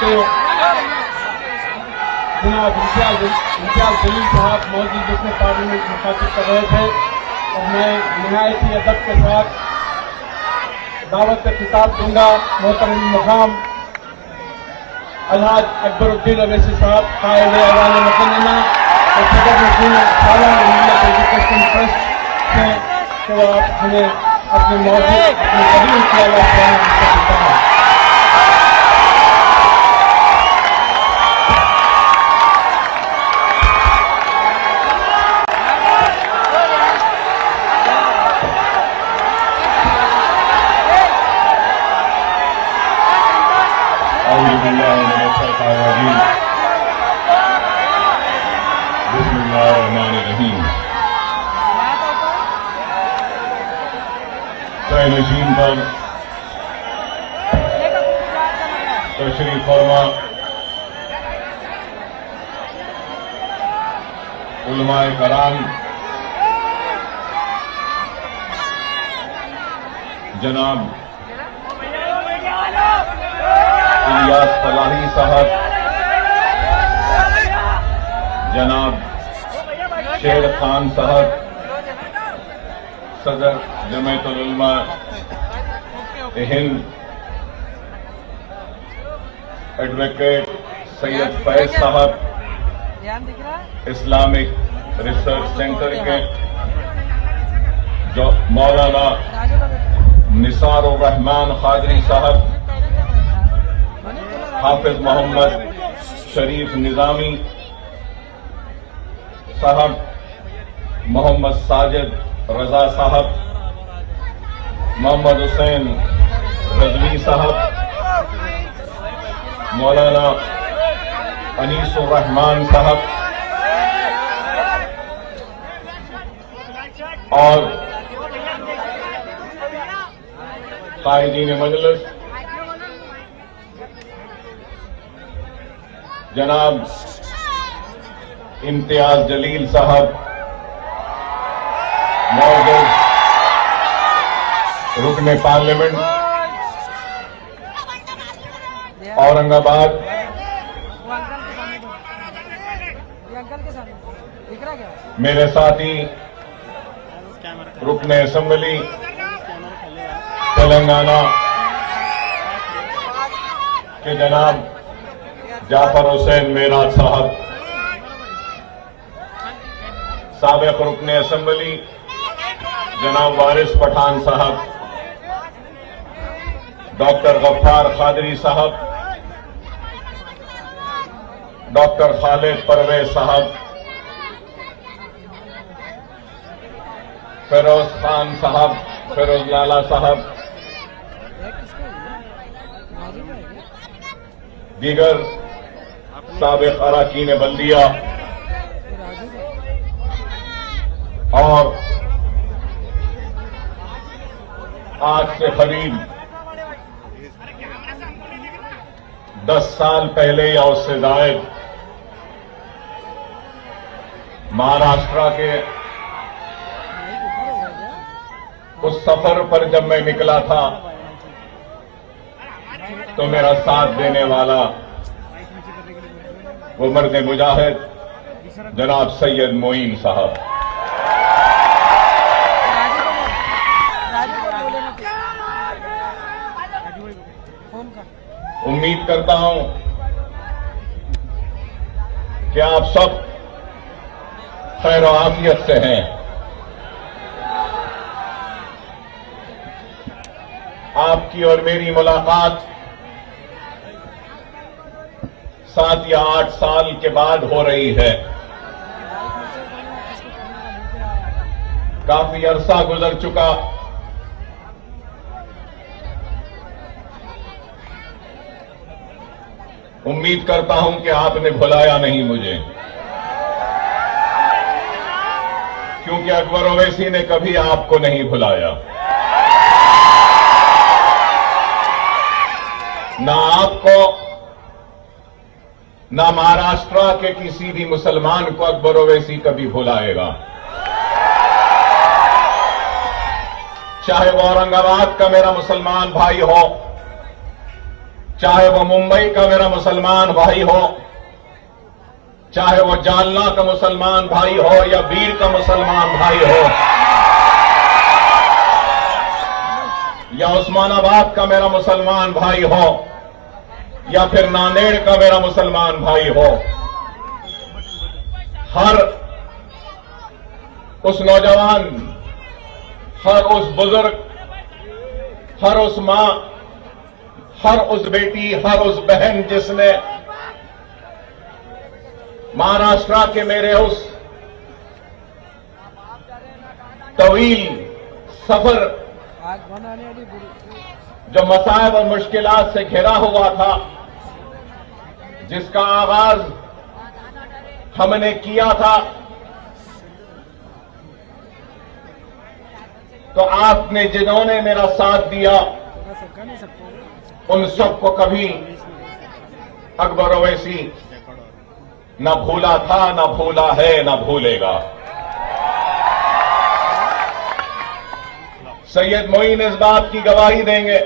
के जनाब इम्तियाज जलील साहब मौजूद जिसमें पार्लियामेंट मुखातिब कर रहे थे और मैं निहायत ही अदब के साथ दावत का खिताब दूंगा मोहतरम मकाम अलहाज अकबरुद्दीन अवैसी साहब कायद अवान मकनना और सदर नसीम साला मिल्लत एजुकेशन ट्रस्ट से तो आप हमें अपने मौजूद अपने कबील किया है। नशीन पर तशरीफ फरमा उलमाए कराम, जनाब इलियास फलाही साहब, जनाब शेर खान साहब, सदर जमीयतुल उलमा हिंद एडवोकेट सैयद फैज साहब, इस्लामिक रिसर्च सेंटर के जो मौलाना निसारुर रहमान कादरी साहब, हाफिज मोहम्मद शरीफ निजामी साहब, मोहम्मद साजिद रजा साहब, मोहम्मद हुसैन रजवी साहब, मौलाना अनीसुर रहमान साहब और कायदीन मजलिस जनाब इम्तियाज जलील साहब, मौजूद रुकने पार्लियामेंट औरंगाबाद, मेरे साथी रुकने असेंबली तेलंगाना के जनाब जाफर हुसैन मेराज साहब, साबिक रुकने असेंबली जनाब वारिस पठान साहब, डॉक्टर गफ्फार कादरी साहब, डॉक्टर खालिद परवेज साहब, फिरोज खान साहब, फिरोज लाला साहब, दीगर साबिक अरकान बल्दिया और आज से करीब 10 साल पहले या उससे जायद महाराष्ट्र के उस सफर पर जब मैं निकला था तो मेरा साथ देने वाला वो मर्द मुजाहिद जनाब सैयद मोइन साहब। उम्मीद करता हूं कि आप सब खैर और आफियत से हैं। आपकी और मेरी मुलाकात 7 या 8 साल के बाद हो रही है। काफी अरसा गुजर चुका। उम्मीद करता हूं कि आपने भुलाया नहीं मुझे, क्योंकि अकबर ओवैसी ने कभी आपको नहीं भुलाया। ना आपको, ना महाराष्ट्र के किसी भी मुसलमान को अकबर ओवैसी कभी भुलाएगा। चाहे वो औरंगाबाद का मेरा मुसलमान भाई हो, चाहे वो मुंबई का मेरा मुसलमान भाई हो, चाहे वो जालना का मुसलमान भाई हो या बीर का मुसलमान भाई हो, या उस्मानाबाद का मेरा मुसलमान भाई हो, या फिर नांदेड़ का मेरा मुसलमान भाई हो, हर उस नौजवान, हर उस बुजुर्ग, हर उस मां, हर उस बेटी, हर उस बहन जिसने महाराष्ट्र के मेरे उस तवील सफर जो मसाइब और मुश्किलात से घिरा हुआ था, जिसका आगाज हमने किया था, तो आपने जिन्होंने मेरा साथ दिया उन सबको कभी अकबर ओवैसी न भूला था, न भूला है, न भूलेगा। सैयद मोइन इस बात की गवाही देंगे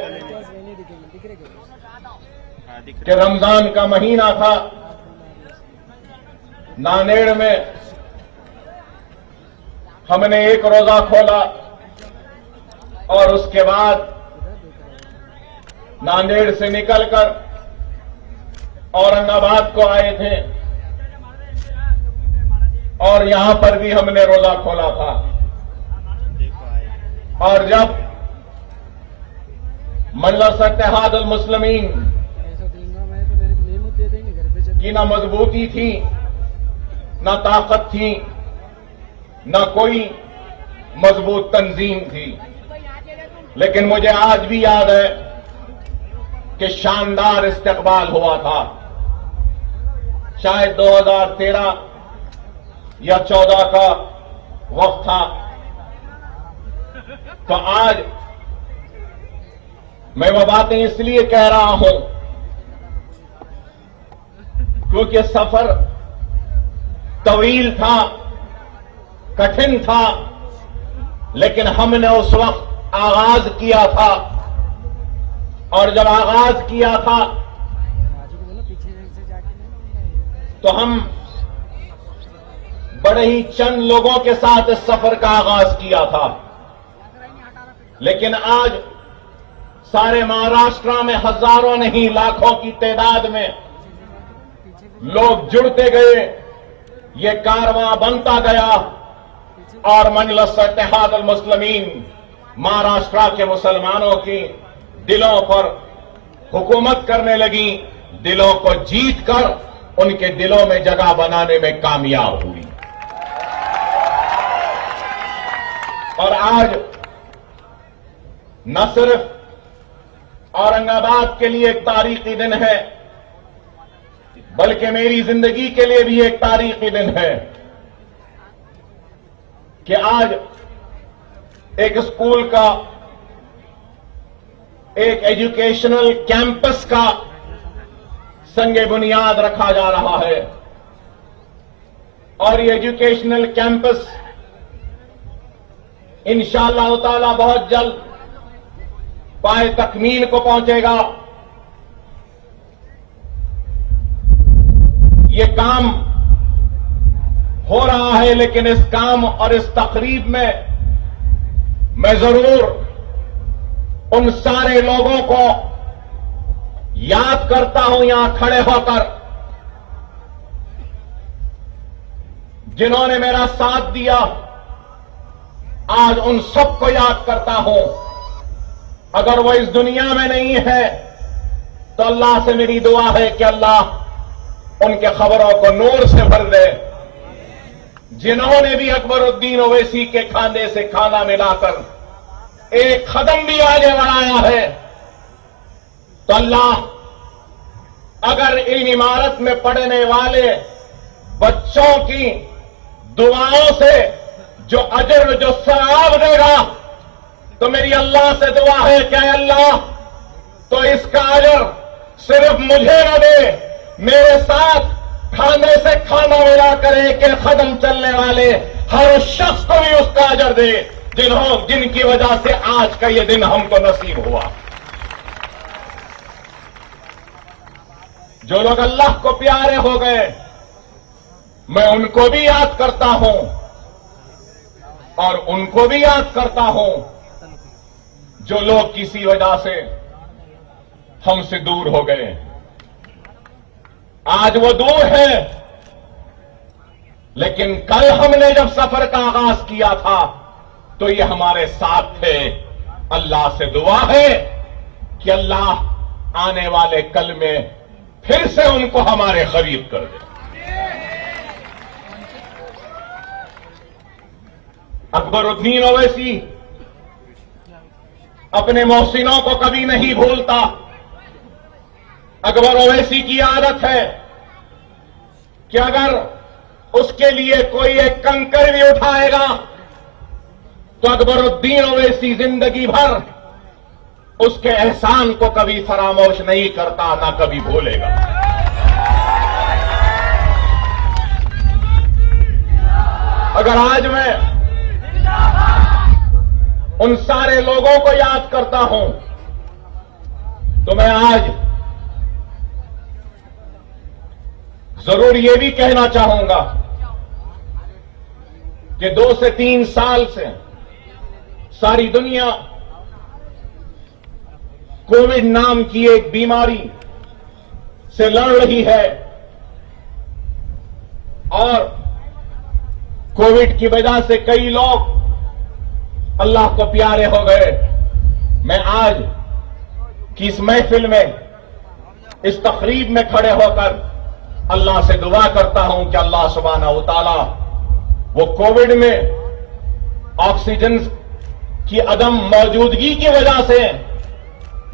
कि रमजान का महीना था, नांदेड़ में हमने एक रोजा खोला और उसके बाद नांदेड़ से निकलकर औरंगाबाद को आए थे और यहां पर भी हमने रोजा खोला था। और जब मजलिस इत्तेहाद अल मुस्लिमीन की ना मजबूती थी, ना ताकत थी, ना कोई मजबूत तंजीम थी, लेकिन मुझे आज भी याद है कि शानदार इस्तकबाल हुआ था। शायद 2013 या 14 का वक्त था। तो आज मैं वो बातें इसलिए कह रहा हूं क्योंकि सफर तवील था, कठिन था, लेकिन हमने उस वक्त आगाज किया था। और जब आगाज किया था तो हम बड़े ही चंद लोगों के साथ इस सफर का आगाज किया था, लेकिन आज सारे महाराष्ट्र में हजारों नहीं लाखों की तादाद में लोग जुड़ते गए, ये कारवां बनता गया और मजलिस इत्तेहाद अल मुस्लिमीन महाराष्ट्र के मुसलमानों की दिलों पर हुकूमत करने लगी, दिलों को जीत कर उनके दिलों में जगह बनाने में कामयाब हुई। और आज न सिर्फ औरंगाबाद के लिए एक तारीखी दिन है, बल्कि मेरी जिंदगी के लिए भी एक तारीखी दिन है कि आज एक स्कूल का, एक एजुकेशनल कैंपस का संगे बुनियाद रखा जा रहा है। और ये एजुकेशनल कैंपस इंशाअल्लाह ताला बहुत जल्द पाए तकमील को पहुंचेगा। ये काम हो रहा है, लेकिन इस काम और इस तकरीब में मैं जरूर उन सारे लोगों को याद करता हूं यहां खड़े होकर, जिन्होंने मेरा साथ दिया। आज उन सबको याद करता हूं। अगर वो इस दुनिया में नहीं है तो अल्लाह से मेरी दुआ है कि अल्लाह उनके खबरों को नूर से भर दे। जिन्होंने भी अकबरुद्दीन ओवैसी के खाने से खाना मिलाकर एक कदम भी आगे बढ़ाया है, तो अल्लाह अगर इन इमारत में पढ़ने वाले बच्चों की दुआओं से जो अजर, जो सवाब देगा, तो मेरी अल्लाह से दुआ है कि अल्लाह तो इसका अजर सिर्फ मुझे न दे, मेरे साथ खाने से खाना मिला कर एक कदम चलने वाले हर उस शख्स को भी उसका अजर दे, जिनकी वजह से आज का ये दिन हमको नसीब हुआ। जो लोग अल्लाह को प्यारे हो गए, मैं उनको भी याद करता हूं और उनको भी याद करता हूं जो लोग किसी वजह से हमसे दूर हो गए। आज वो दूर है, लेकिन कल हमने जब सफर का आगाज किया था तो ये हमारे साथ थे। अल्लाह से दुआ है कि अल्लाह आने वाले कल में फिर से उनको हमारे करीब कर दे। अकबरुद्दीन ओवैसी अपने मोहसिनों को कभी नहीं भूलता। अकबर ओवैसी की आदत है कि अगर उसके लिए कोई एक कंकर भी उठाएगा तो अकबरुद्दीन ओवैसी जिंदगी भर उसके एहसान को कभी फरामोश नहीं करता, ना कभी भूलेगा। अगर आज मैं उन सारे लोगों को याद करता हूं तो मैं आज जरूर ये भी कहना चाहूंगा कि 2 से 3 साल से सारी दुनिया कोविड नाम की एक बीमारी से लड़ रही है और कोविड की वजह से कई लोग अल्लाह को प्यारे हो गए। मैं आज की इस महफिल में, इस तकरीब में खड़े होकर अल्लाह से दुआ करता हूं कि अल्लाह सुब्हानहू तआला वो कोविड में ऑक्सीजन की अदम मौजूदगी की वजह से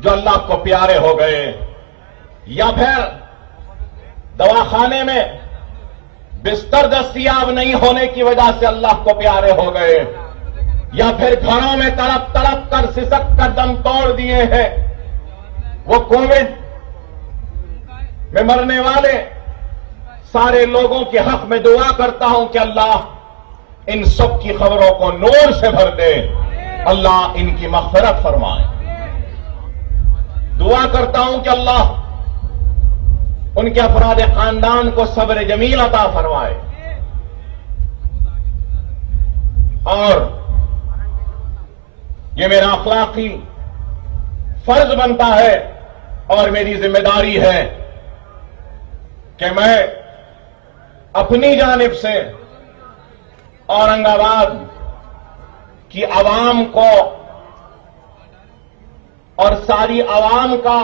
जो अल्लाह को प्यारे हो गए, या फिर दवाखाने में बिस्तर दस्तयाब नहीं होने की वजह से अल्लाह को प्यारे हो गए, या फिर घरों में तड़प तड़प कर सिसक कर दम तोड़ दिए हैं, वो कोविड में मरने वाले सारे लोगों के हक में दुआ करता हूं कि अल्लाह इन सब की खबरों को नूर से भर दे, अल्लाह इनकी मग़फ़िरत फरमाए। दुआ करता हूं कि अल्लाह उनके अफराद खानदान को सब्र जमील अता फरमाए और ये मेरा अखलाकी फर्ज बनता है और मेरी जिम्मेदारी है कि मैं अपनी जानिब से औरंगाबाद की आवाम को और सारी आवाम का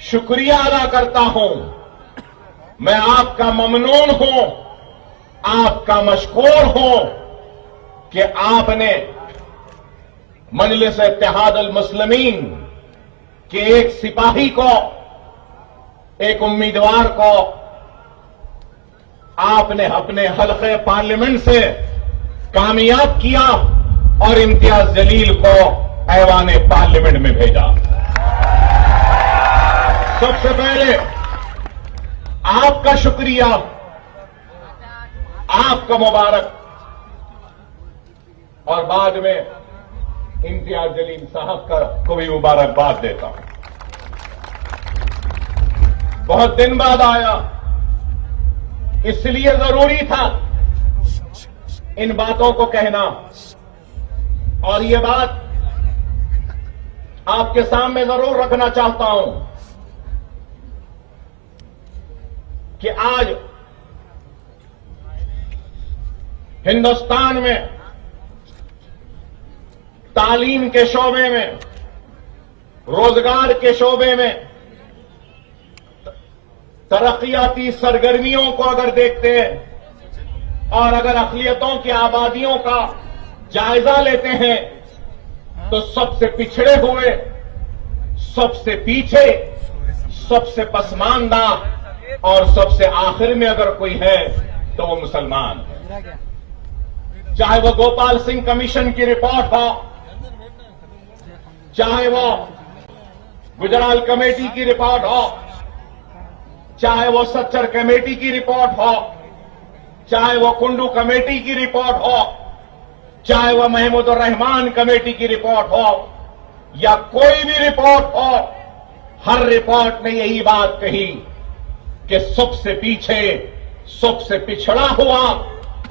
शुक्रिया अदा करता हूं। मैं आपका ममनून हूं, आपका मशकूर हूं कि आपने मजलिस इत्तेहादुल मुस्लिमीन के एक सिपाही को, एक उम्मीदवार को आपने अपने हल्के पार्लियामेंट से कामयाब किया और इम्तियाज जलील को ऐवान पार्लियामेंट में भेजा। सबसे पहले आपका शुक्रिया, आपका मुबारक, और बाद में इम्तियाज जलील साहब को भी मुबारकबाद देता हूं। बहुत दिन बाद आया, इसलिए जरूरी था इन बातों को कहना, और ये बात आपके सामने जरूर रखना चाहता हूं कि आज हिंदुस्तान में तालीम के शोबे में, रोजगार के शोबे में, तरक्याती सरगर्मियों को अगर देखते हैं और अगर अक़लियतों की आबादियों का जायजा लेते हैं तो सबसे पिछड़े हुए, सबसे पीछे, सबसे पसमानदा और सबसे आखिर में अगर कोई है तो वो मुसलमान है। चाहे वो गोपाल सिंह कमीशन की रिपोर्ट हो, चाहे वो गुजराल कमेटी की रिपोर्ट हो, चाहे वो सच्चर कमेटी की रिपोर्ट हो, चाहे वो कुंडू कमेटी की रिपोर्ट हो, चाहे वो महमूदुर रहमान कमेटी की रिपोर्ट हो, या कोई भी रिपोर्ट हो, हर रिपोर्ट ने यही बात कही कि सबसे पीछे, सबसे पिछड़ा हुआ,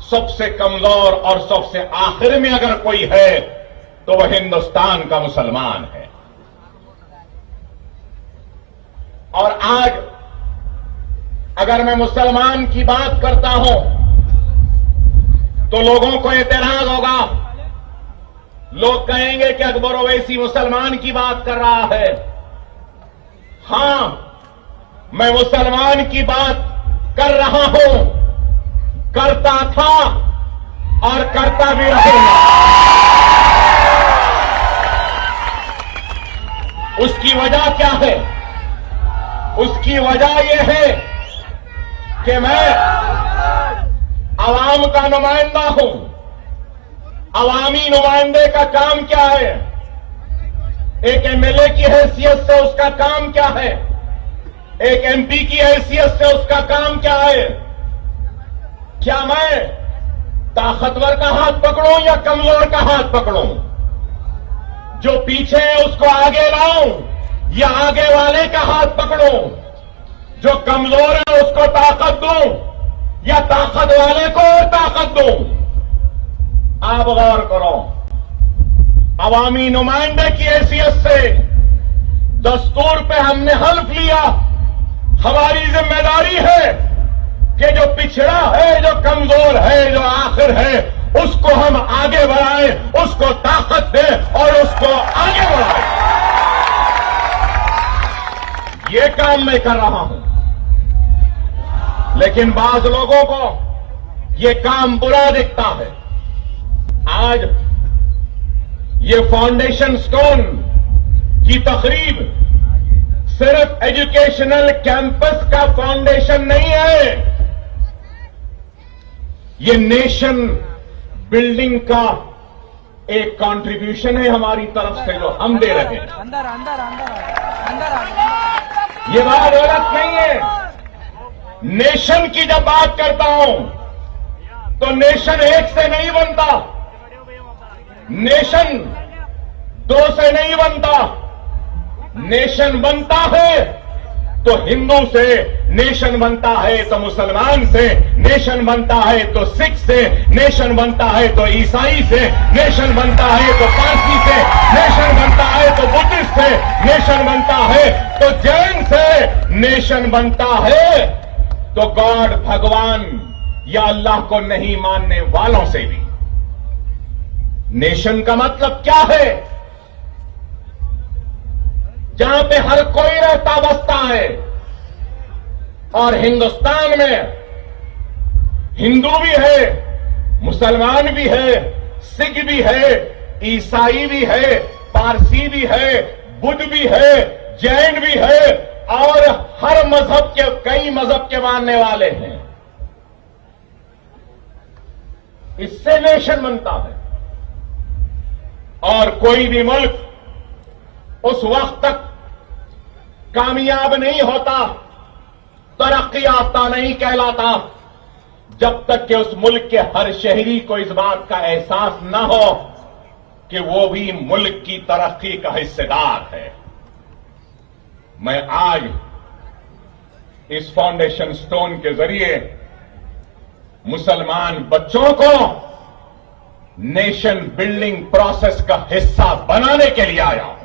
सबसे कमजोर और सबसे आखिर में अगर कोई है तो वह हिंदुस्तान का मुसलमान है। और आज अगर मैं मुसलमान की बात करता हूं तो लोगों को एतराज होगा। लोग कहेंगे कि अकबर ओवैसी मुसलमान की बात कर रहा है। हां, मैं मुसलमान की बात कर रहा हूं, करता था और करता भी रहूंगा। उसकी वजह क्या है? उसकी वजह यह है कि मैं आवाम का नुमाइंदा हूं। अवामी नुमाइंदे का काम क्या है? एक एमएलए की हैसियत से उसका काम क्या है? एक एमपी की हैसियत से उसका काम क्या है? क्या मैं ताकतवर का हाथ पकड़ूं या कमजोर का हाथ पकड़ूं? जो पीछे है उसको आगे लाऊं या आगे वाले का हाथ पकड़ूं? जो कमजोर है उसको ताकत दूं या ताकत वाले को ताकत दूं? आप गौर करो, अवामी नुमाइंदे की हैसियत से दस्तूर पे हमने हल्फ लिया। हमारी जिम्मेदारी है कि जो पिछड़ा है, जो कमजोर है, जो आखिर है, उसको हम आगे बढ़ाएं, उसको ताकत दें और उसको आगे बढ़ाएं। ये काम मैं कर रहा हूं। लेकिन बाज लोगों को ये काम बुरा दिखता है। आज ये फाउंडेशन स्टोन की तकरीब सिर्फ एजुकेशनल कैंपस का फाउंडेशन नहीं है, ये नेशन बिल्डिंग का एक कंट्रीब्यूशन है हमारी तरफ से जो हम दे रहे हैं। ये बात गलत नहीं है। नेशन की जब बात करता हूं तो नेशन एक से नहीं बनता, नेशन दो से नहीं बनता। नेशन बनता है तो हिंदू से, नेशन बनता है तो मुसलमान से, नेशन बनता है तो सिख से, नेशन बनता है तो ईसाई से, नेशन बनता है तो पारसी से, नेशन बनता है तो बुद्धिस्ट से, नेशन बनता है तो जैन से, नेशन बनता है तो गॉड, भगवान या अल्लाह को नहीं मानने वालों से भी। नेशन का मतलब क्या है? जहां पे हर कोई रहता बसता है। और हिंदुस्तान में हिंदू भी है, मुसलमान भी है, सिख भी है, ईसाई भी है, पारसी भी है, बुद्ध भी है, जैन भी है और हर मजहब के, कई मजहब के मानने वाले हैं। इससे नेशन बनता है। और कोई भी मुल्क उस वक्त तक कामयाब नहीं होता, तरक्की याफ्ता नहीं कहलाता, जब तक कि उस मुल्क के हर शहरी को इस बात का एहसास न हो कि वो भी मुल्क की तरक्की का हिस्सेदार है। मैं आज इस फाउंडेशन स्टोन के जरिए मुसलमान बच्चों को नेशन बिल्डिंग प्रोसेस का हिस्सा बनाने के लिए आया हूं।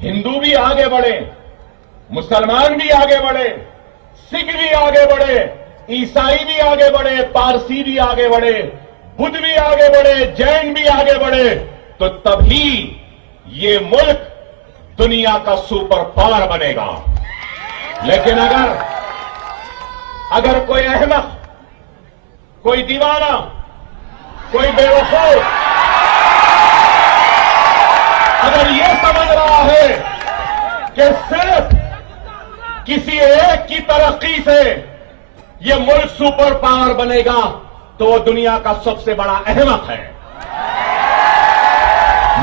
हिंदू भी आगे बढ़े, मुसलमान भी आगे बढ़े, सिख भी आगे बढ़े, ईसाई भी आगे बढ़े, पारसी भी आगे बढ़े, बुद्ध भी आगे बढ़े, जैन भी आगे बढ़े, तो तभी ये मुल्क दुनिया का सुपर पावर बनेगा। लेकिन अगर कोई अहमक, कोई दीवाना, कोई बेवकूफ अगर ये समझ रहा है कि सिर्फ किसी एक की तरक्की से ये मुल्क सुपर पावर बनेगा, तो वो दुनिया का सबसे बड़ा अहमक है।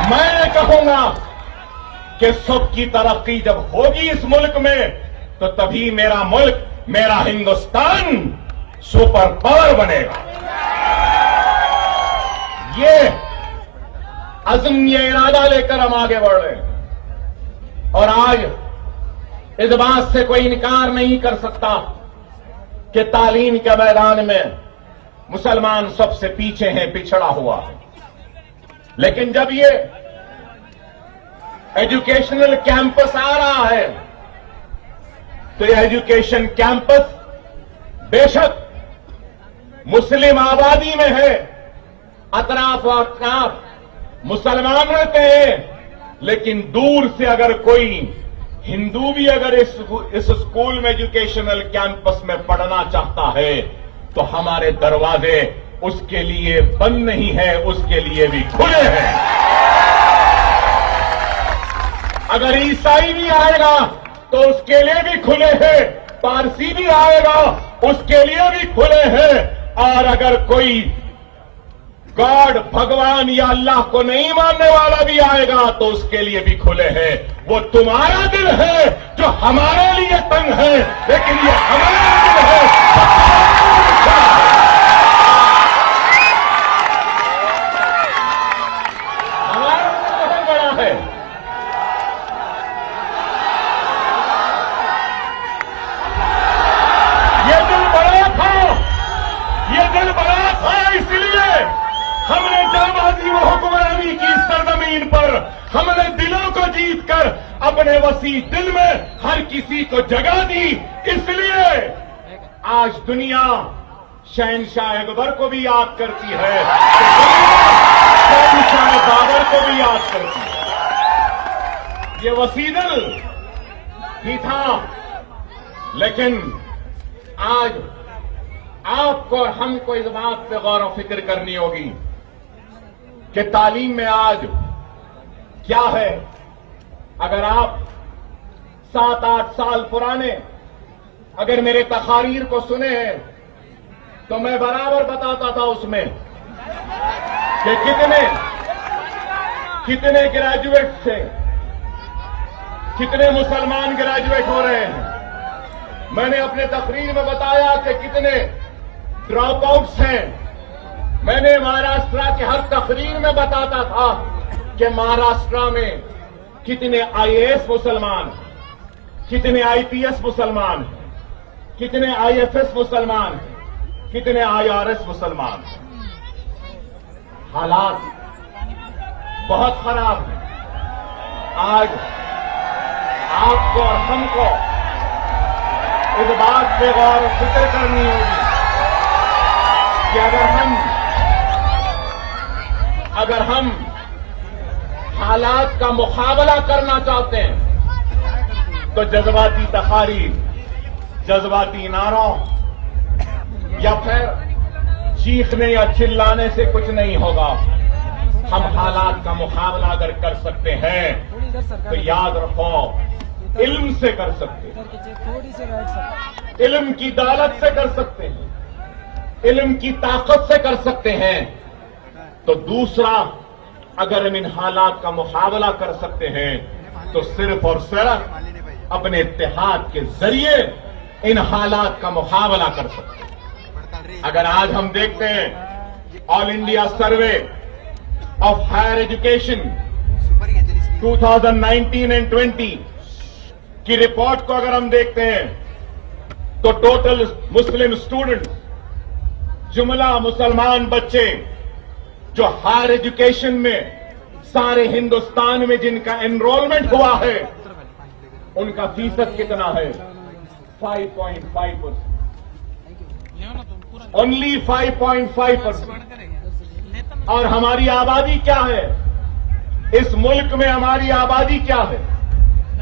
मैं कहूंगा कि सबकी तरक्की जब होगी इस मुल्क में, तो तभी मेरा मुल्क, मेरा हिंदुस्तान सुपर पावर बनेगा। ये अज़्म, ये इरादा लेकर हम आगे बढ़ रहे हैं। और आज इस बात से कोई इनकार नहीं कर सकता कि तालीम के मैदान में मुसलमान सबसे पीछे हैं, पिछड़ा हुआ है। लेकिन जब ये एजुकेशनल कैंपस आ रहा है तो यह एजुकेशन कैंपस बेशक मुस्लिम आबादी में है, अतराफ और अतराफ मुसलमान रहते हैं, लेकिन दूर से अगर कोई हिंदू भी अगर इस स्कूल में एजुकेशनल कैंपस में पढ़ना चाहता है तो हमारे दरवाजे उसके लिए बंद नहीं है, उसके लिए भी खुले हैं। अगर ईसाई भी आएगा तो उसके लिए भी खुले हैं, पारसी भी आएगा उसके लिए भी खुले हैं, और अगर कोई गॉड, भगवान या अल्लाह को नहीं मानने वाला भी आएगा तो उसके लिए भी खुले हैं। वो तुम्हारा दिल है जो हमारे लिए तंग है, लेकिन ये हमारा दिल है हमारा दिल बहुत बड़ा है। ये दिल बड़ा था, ये दिल बड़ा था, इसलिए हमने जाबाजी व हुक्मरानी की सरजमीन पर हमने दिलों को जीतकर अपने वसी दिल में हर किसी को जगह दी। इसलिए आज दुनिया शहनशाह अकबर को भी याद करती है, शहनशाह बाबर को भी याद करती है। ये वसी दिल ही था, लेकिन आज आपको और हमको इस बात पे गौर व फिक्र करनी होगी कि तालीम में आज क्या है। अगर आप 7-8 साल पुराने अगर मेरे तकारीर को सुने हैं तो मैं बराबर बताता था उसमें कि कितने ग्रेजुएट थे, कितने मुसलमान ग्रेजुएट हो रहे हैं। मैंने अपने तकरीर में बताया कि कितने ड्रॉप आउट्स हैं। मैंने महाराष्ट्र के हर तकरीर में बताता था कि महाराष्ट्र में कितने आईएएस मुसलमान, कितने आईपीएस मुसलमान, कितने आईएफएस मुसलमान, कितने आईआरएस मुसलमान। हालात बहुत खराब हैं। आज आपको और हमको इस बात पे गौर और फिक्र करनी होगी कि अगर हम हालात का मुकाबला करना चाहते हैं तो जज्बाती तकारीर, जज्बाती नारों या फिर चीखने या चिल्लाने से कुछ नहीं होगा। हम हालात का मुकाबला अगर कर सकते हैं तो याद रखो, इल्म से कर सकते हैं, इल्म की दौलत से कर सकते हैं, इल्म की ताकत से कर सकते हैं। तो दूसरा, अगर हम इन हालात का मुकाबला कर सकते हैं तो सिर्फ और सिर्फ अपने इत्तेहाद के जरिए इन हालात का मुकाबला कर सकते हैं। अगर आज हम देखते हैं All India Survey of Higher Education 2019 and 20 की रिपोर्ट को अगर हम देखते हैं तो टोटल मुस्लिम स्टूडेंट, जुमला मुसलमान बच्चे जो हायर एजुकेशन में सारे हिंदुस्तान में जिनका एनरोलमेंट हुआ है, उनका फीसद कितना है? 5.5%। ओनली 5.5%। और हमारी आबादी क्या है? इस मुल्क में हमारी आबादी क्या है?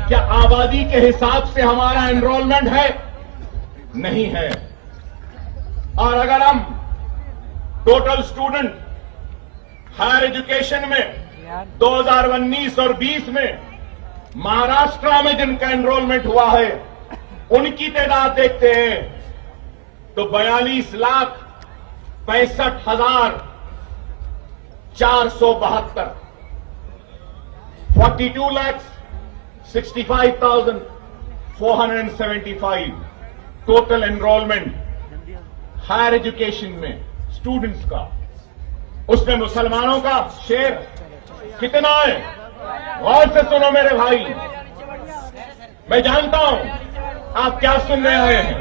क्या आबादी के हिसाब से हमारा एनरोलमेंट है? नहीं है। और अगर हम टोटल स्टूडेंट हायर एजुकेशन में 2019 और 20 में महाराष्ट्र में जिनका एनरोलमेंट हुआ है, उनकी तादाद देखते हैं तो 42,65,472, 42,65,475 टोटल एनरोलमेंट हायर एजुकेशन में स्टूडेंट्स का। उसमें मुसलमानों का शेयर कितना है? गौर से सुनो मेरे भाई, मैं जानता हूं आप क्या सुनने आए हैं।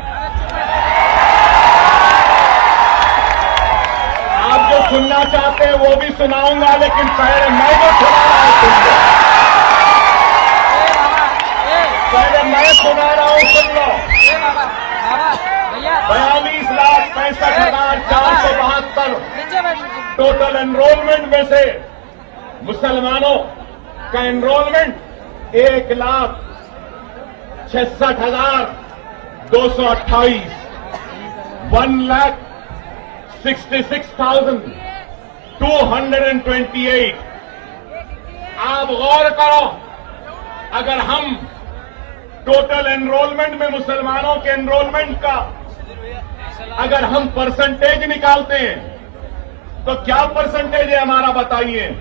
आप जो सुनना चाहते हैं वो भी सुनाऊंगा, लेकिन पहले मैं जो सुना रहा हूं सुन लो। पहले मैं सुना रहा हूं सुन लो। 42,65,472 टोटल एनरोलमेंट में से मुसलमानों का एनरोलमेंट 1,66,228 1,66,228। आप गौर करो, अगर हम टोटल एनरोलमेंट में मुसलमानों के एनरोलमेंट का अगर हम परसेंटेज निकालते हैं तो क्या परसेंटेज है हमारा, बताइए।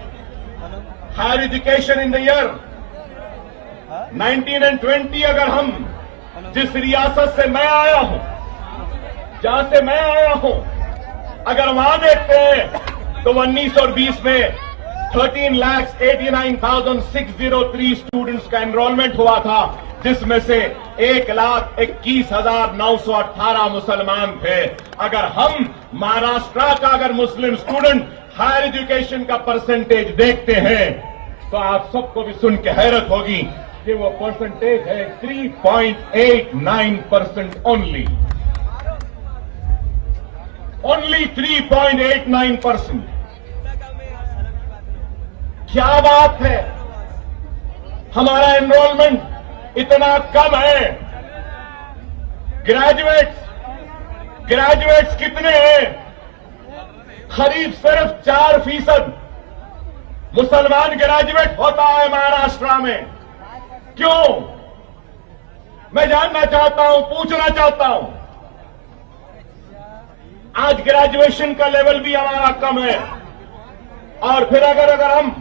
Higher education in the year 19 and 20 अगर हम जिस रियासत से मैं आया हूं, जहां से मैं आया हूं, अगर वहां देखते हैं तो 19 और 20 में 13,89,603 स्टूडेंट्स का एनरोलमेंट हुआ था, जिसमें से 1,21,918 मुसलमान थे। अगर हम महाराष्ट्र का अगर मुस्लिम स्टूडेंट हायर एजुकेशन का परसेंटेज देखते हैं तो आप सबको भी सुन के हैरत होगी कि वो परसेंटेज है 3.89% ओनली 3.89%। क्या बात है, हमारा एनरोलमेंट इतना कम है। ग्रेजुएट्स कितने हैं? करीब सिर्फ 4% मुसलमान ग्रेजुएट होता है महाराष्ट्र में। क्यों? मैं जानना चाहता हूं, पूछना चाहता हूं। आज ग्रेजुएशन का लेवल भी हमारा कम है। और फिर अगर हम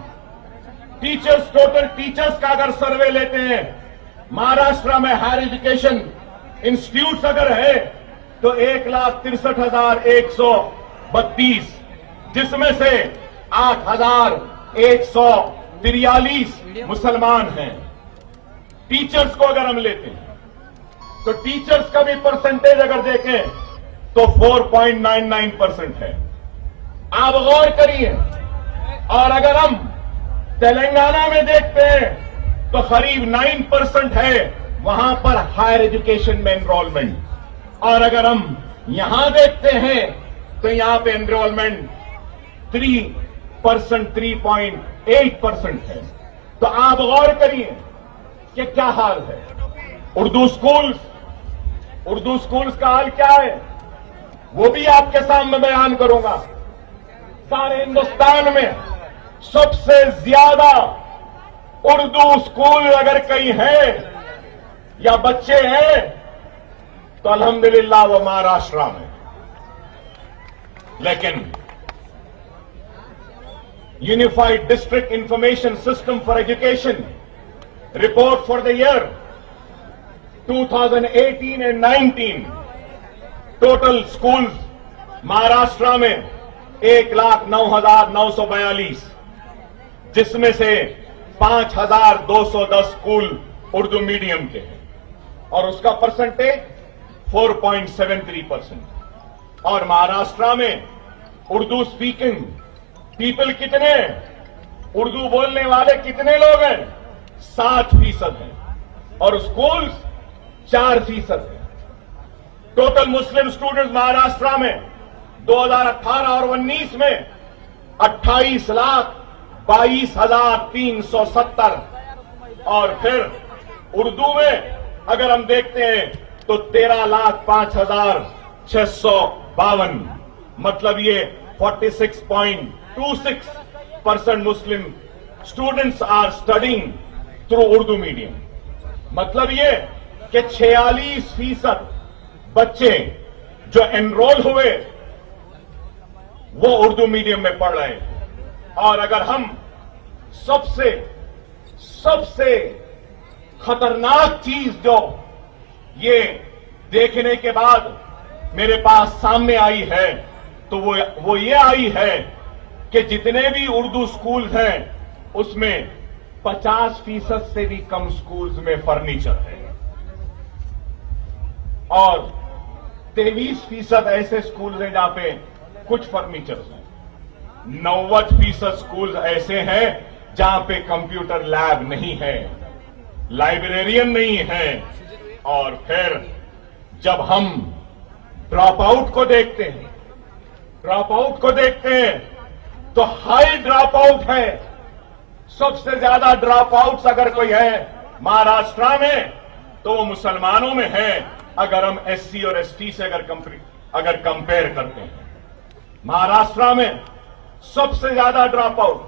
टीचर्स, टोटल टीचर्स का अगर सर्वे लेते हैं, महाराष्ट्र में हायर एजुकेशन इंस्टीट्यूट्स अगर है तो 1,63,132, जिसमें से 8,143 मुसलमान हैं। टीचर्स को अगर हम लेते हैं तो टीचर्स का भी परसेंटेज अगर देखें तो 4.99% है। आप गौर करिए। और अगर हम तेलंगाना में देखते हैं तो करीब 9% है वहां पर हायर एजुकेशन में एनरोलमेंट। और अगर हम यहां देखते हैं तो यहां पे एनरोलमेंट 3.8% है। तो आप गौर करिए कि क्या हाल है। उर्दू स्कूल्स का हाल क्या है वो भी आपके सामने बयान करूंगा। सारे हिंदुस्तान में सबसे ज्यादा उर्दू स्कूल अगर कहीं है या बच्चे हैं तो अल्हम्दुलिल्लाह वो महाराष्ट्र में। लेकिन unified district information system for education report for the year 2018 and 19 total schools Maharashtra में 1,09,942, जिसमें से 5,210 स्कूल उर्दू मीडियम के हैं और उसका परसेंटेज 4.73%। और महाराष्ट्र में उर्दू स्पीकिंग पीपल कितने, उर्दू बोलने वाले कितने लोग हैं? 60% हैं और स्कूल्स 4% हैं। टोटल मुस्लिम स्टूडेंट्स महाराष्ट्र में 2018 और 19 में 28,22,370 और फिर उर्दू में अगर हम देखते हैं तो 13,05,652, मतलब ये 46.26% Muslim students are studying through Urdu medium. मतलब ये कि 46% बच्चे जो एनरोल हुए वो उर्दू मीडियम में पढ़ रहे हैं। और अगर हम सबसे खतरनाक चीज जो ये देखने के बाद मेरे पास सामने आई है तो वो ये आई है कि जितने भी उर्दू स्कूल हैं उसमें 50% से भी कम स्कूल्स में फर्नीचर है और 23% ऐसे स्कूल हैं जहां पे कुछ फर्नीचर है। 90% स्कूल ऐसे हैं जहां पे कंप्यूटर लैब नहीं है, लाइब्रेरियन नहीं है। और फिर जब हम ड्रॉप आउट को देखते हैं तो हाई ड्रॉप आउट है। सबसे ज्यादा ड्रॉप आउट्स अगर कोई है महाराष्ट्र में तो वो मुसलमानों में है, अगर हम एससी और एसटी से अगर कंपेयर करते हैं। महाराष्ट्र में सबसे ज्यादा ड्रॉप आउट।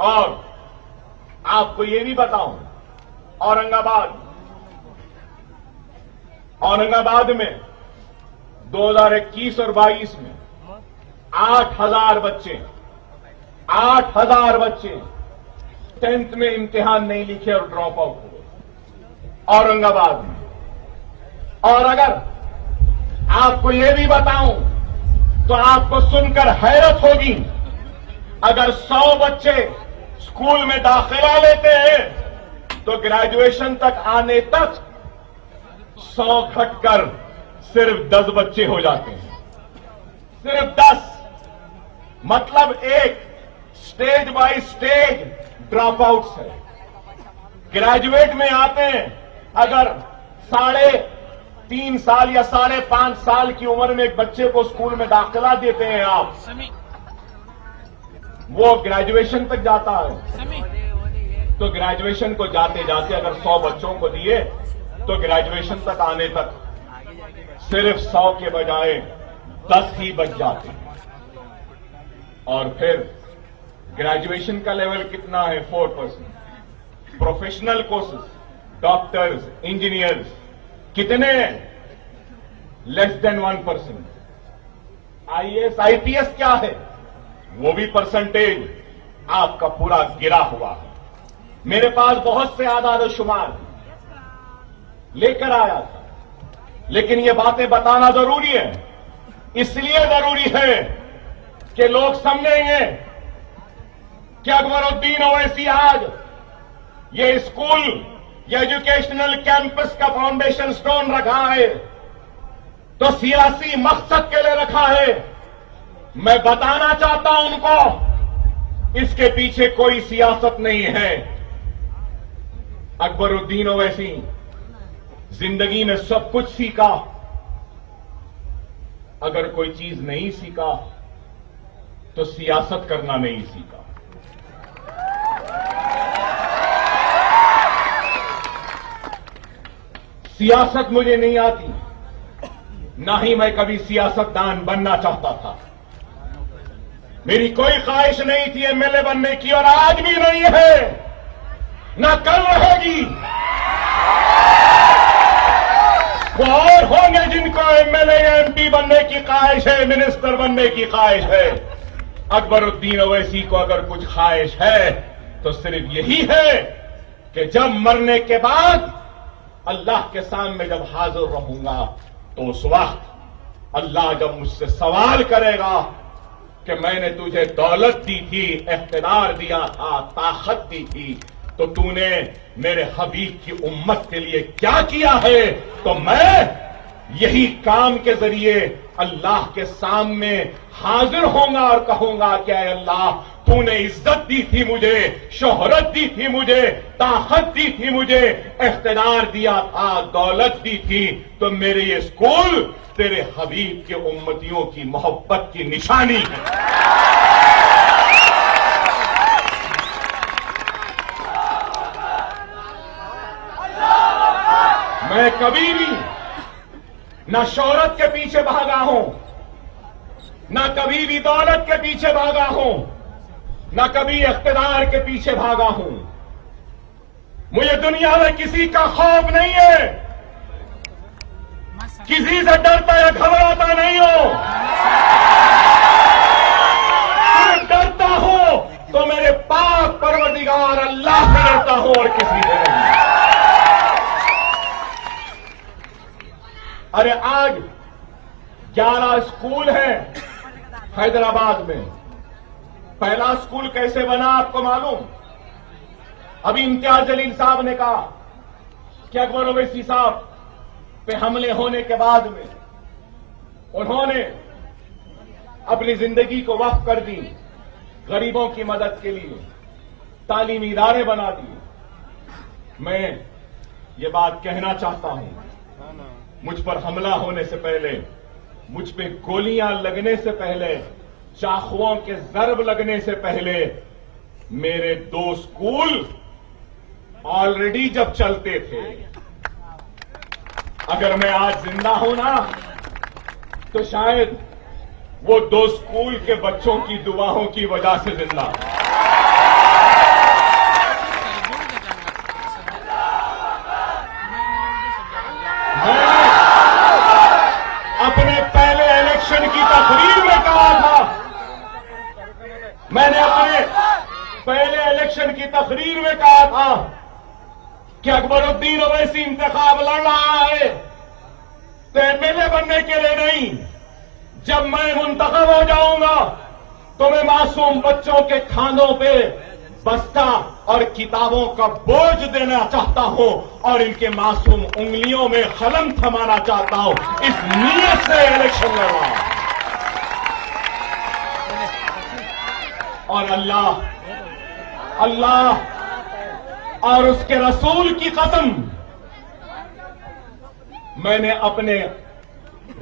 और आपको ये भी बताऊं, औरंगाबाद में 2021 और 22 में 8,000 बच्चे 10th में इम्तिहान नहीं लिखे और ड्रॉप आउट हुए औरंगाबाद में। और अगर आपको ये भी बताऊं तो आपको सुनकर हैरत होगी, अगर 100 बच्चे स्कूल में दाखिला लेते हैं तो ग्रेजुएशन तक आने तक 100 घटकर सिर्फ 10 बच्चे हो जाते हैं। सिर्फ 10, मतलब एक stage by stage drop outs है। ग्रेजुएट में आते हैं, अगर 3.5 साल या 5.5 साल की उम्र में एक बच्चे को स्कूल में दाखिला देते हैं आप, वो ग्रेजुएशन तक जाता है। तो ग्रेजुएशन को जाते जाते अगर 100 बच्चों को दिए तो ग्रेजुएशन तक आने तक सिर्फ 100 के बजाय 10 ही बच जाते हैं। और फिर ग्रेजुएशन का लेवल कितना है? 4%। प्रोफेशनल कोर्सेज, डॉक्टर्स, इंजीनियर्स कितने? Less than 1%। आईएएस, आईपीएस क्या है? वो भी परसेंटेज आपका पूरा गिरा हुआ है। मेरे पास बहुत से आदाद शुमार लेकर आया था, लेकिन ये बातें बताना जरूरी है। इसलिए जरूरी है कि लोग समझेंगे कि अकबरुद्दीन ओवैसी आज ये स्कूल, ये एजुकेशनल कैंपस का फाउंडेशन स्टोन रखा है तो सियासी मकसद के लिए रखा है। मैं बताना चाहता हूं उनको, इसके पीछे कोई सियासत नहीं है। अकबरुद्दीन ओवैसी जिंदगी में सब कुछ सीखा, अगर कोई चीज नहीं सीखा तो सियासत करना नहीं सीखा। सियासत मुझे नहीं आती, ना ही मैं कभी सियासतदान बनना चाहता था। मेरी कोई ख्वाहिश नहीं थी एमएलए बनने की, और आज भी नहीं है, ना कल रहेगी। वो और होंगे जिनको एमएलए या एमपी बनने की ख्वाहिश है, मिनिस्टर बनने की ख्वाहिश है। अकबरुद्दीन ओवैसी को अगर कुछ ख्वाहिश है तो सिर्फ यही है कि जब मरने के बाद अल्लाह के सामने जब हाजिर रहूंगा तो उस वक्त अल्लाह जब मुझसे सवाल करेगा कि मैंने तुझे दौलत दी थी, इख्तिदार दिया था, ताकत दी थी, तो तूने मेरे हबीब की उम्मत के लिए क्या किया है, तो मैं यही काम के जरिए अल्लाह के सामने हाजिर होऊंगा और कहूंगा कि ऐ अल्लाह, तूने इज्जत दी थी मुझे, शोहरत दी थी मुझे, ताकत दी थी मुझे, इख्तिदार दिया था, दौलत दी थी, तो मेरे ये स्कूल तेरे हबीब के उम्मतियों की मोहब्बत की निशानी है। मैं कभी भी ना शोहरत के पीछे भागा हूं, ना कभी भी दौलत के पीछे भागा हूं, ना कभी इख्तिदार के पीछे भागा हूं। मुझे दुनिया में किसी का खौफ नहीं है, किसी से डरता या घबराता नहीं हो। डरता हूं तो मेरे पाक परवरदिगार अल्लाह से डरता हूं और किसी से नहीं। अरे आज 11 स्कूल हैं हैदराबाद में, पहला स्कूल कैसे बना आपको मालूम? अभी इम्तियाज जलील साहब ने कहा कि अकबर ओवैसी साहब पे हमले होने के बाद में उन्होंने अपनी जिंदगी को वक्फ कर दी गरीबों की मदद के लिए, तालीमी इदारे बना दिए। मैं ये बात कहना चाहता हूं, मुझ पर हमला होने से पहले, मुझ पे गोलियां लगने से पहले, चाकुओं के जरब लगने से पहले मेरे 2 स्कूल ऑलरेडी जब चलते थे। अगर मैं आज जिंदा हूं ना, तो शायद वो 2 स्कूल के बच्चों की दुआओं की वजह से जिंदा हूं। मैंने अपने पहले इलेक्शन की तकरीर में कहा था कि अकबरुद्दीन ओवैसी इंतखाब लड़ रहा है तो एमएलए बनने के लिए नहीं, जब मैं मुंतखब हो जाऊंगा तो मैं मासूम बच्चों के खानों पे बस्ता और किताबों का बोझ देना चाहता हूं और इनके मासूम उंगलियों में कलम थमाना चाहता हूं। इस नीयत से इलेक्शन लड़ रहा हूं। और अल्लाह और उसके रसूल की कसम, मैंने अपने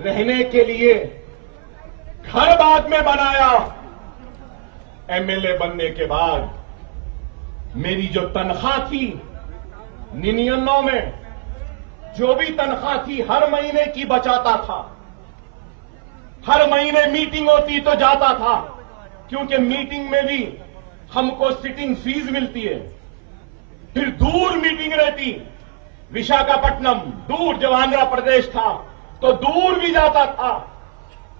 रहने के लिए घर बाद में बनाया। एमएलए बनने के बाद मेरी जो तनख्वाह थी 99 में, जो भी तनख्वाह थी हर महीने की बचाता था। हर महीने मीटिंग होती तो जाता था, क्योंकि मीटिंग में भी हमको सिटिंग फीस मिलती है। फिर दूर मीटिंग रहती, विशाखापट्टनम दूर, जब आंध्र प्रदेश था तो दूर भी जाता था।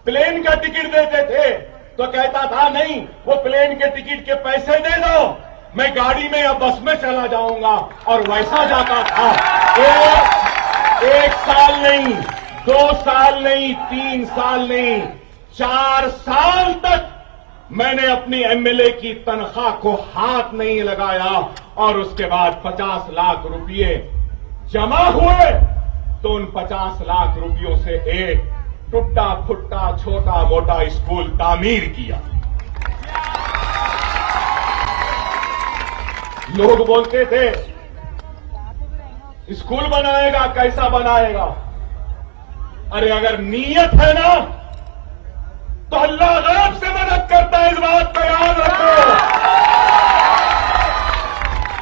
प्लेन का टिकट देते थे तो कहता था नहीं, वो प्लेन के टिकट के पैसे दे दो, मैं गाड़ी में या बस में चला जाऊंगा, और वैसा जाता था। एक साल नहीं, 2 साल नहीं, 3 साल नहीं, 4 साल तक मैंने अपनी एमएलए की तनख्वाह को हाथ नहीं लगाया। और उसके बाद 50 लाख रुपए जमा हुए तो उन 50 लाख रुपयों से एक टूटा फुट्टा छोटा मोटा स्कूल तामीर किया। लोग बोलते थे स्कूल बनाएगा, कैसा बनाएगा? अरे अगर नीयत है ना तो अल्लाह गैब से मदद करता है, इस बात को याद रखो।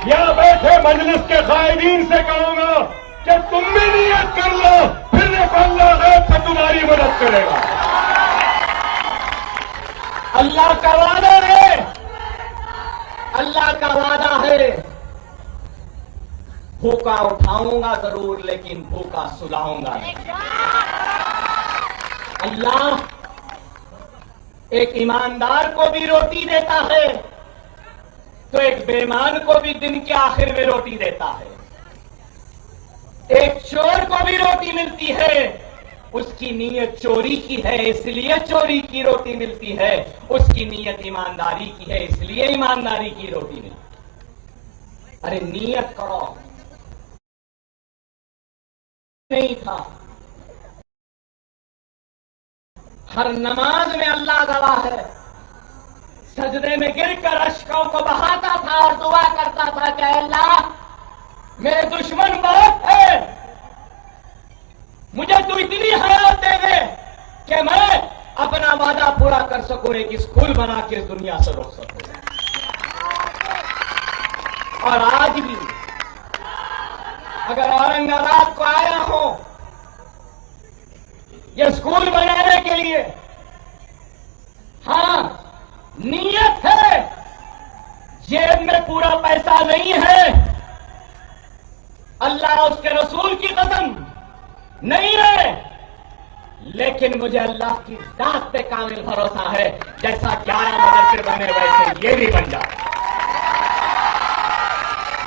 यहां बैठे मजलिस के कायदीन से कहूंगा कि तुम भी नियत कर लो, फिर देखो अल्लाह गैब से तुम्हारी मदद करेगा। अल्लाह का वादा है, अल्लाह का वादा है, भूखा उठाऊंगा जरूर लेकिन भूखा सुलाऊंगा नहीं। अल्लाह एक ईमानदार को भी रोटी देता है तो एक बेईमान को भी दिन के आखिर में रोटी देता है। एक चोर को भी रोटी मिलती है, उसकी नीयत चोरी की है इसलिए चोरी की रोटी मिलती है, उसकी नीयत ईमानदारी की है इसलिए ईमानदारी की रोटी मिलती है। अरे नीयत करो, नहीं था। हर नमाज में अल्लाह गवाह है, सजदे में गिरकर अश्कों को बहाता था और दुआ करता था कि अल्लाह मेरे दुश्मन बहुत है, मुझे तू इतनी हयात दे दे कि मैं अपना वादा पूरा कर सकूं, एक स्कूल बना के इस दुनिया से रोक सकूं। और आज भी अगर औरंगाबाद को आया हो ये स्कूल बनाने के लिए, हाँ नीयत है, जेब में पूरा पैसा नहीं है, अल्लाह उसके रसूल की कसम नहीं है, लेकिन मुझे अल्लाह की जात पे कामिल भरोसा है, जैसा 11 मदरसे बने वैसे ये भी बन जाए,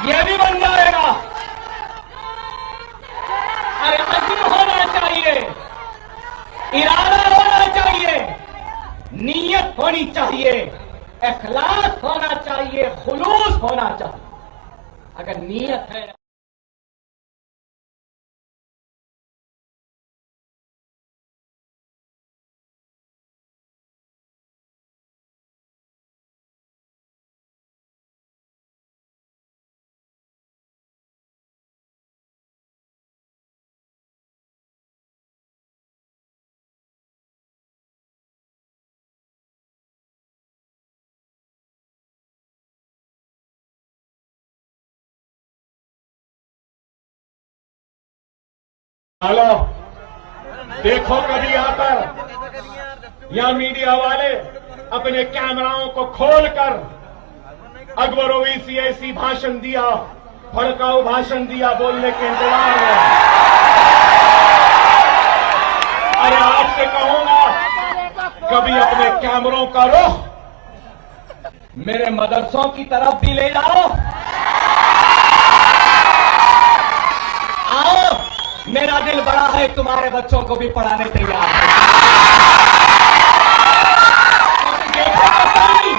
ये भी बन जाएगा। अरे अज़्म होना चाहिए, इरादा होना चाहिए, नीयत होनी चाहिए। इखलास होना चाहिए, खुलूस होना चाहिए। अगर नीयत है हेलो, देखो कभी आकर या मीडिया वाले अपने कैमराओं को खोलकर अकबर ओवैसी ऐसी भाषण दिया, भड़काऊ भाषण दिया बोलने के इंतजार में। अरे आपसे कहूंगा, कभी अपने कैमरों का रुख मेरे मदरसों की तरफ भी ले जाओ। आओ, मेरा दिल बड़ा है, तुम्हारे बच्चों को भी पढ़ाने तैयार है। देखो तो सही,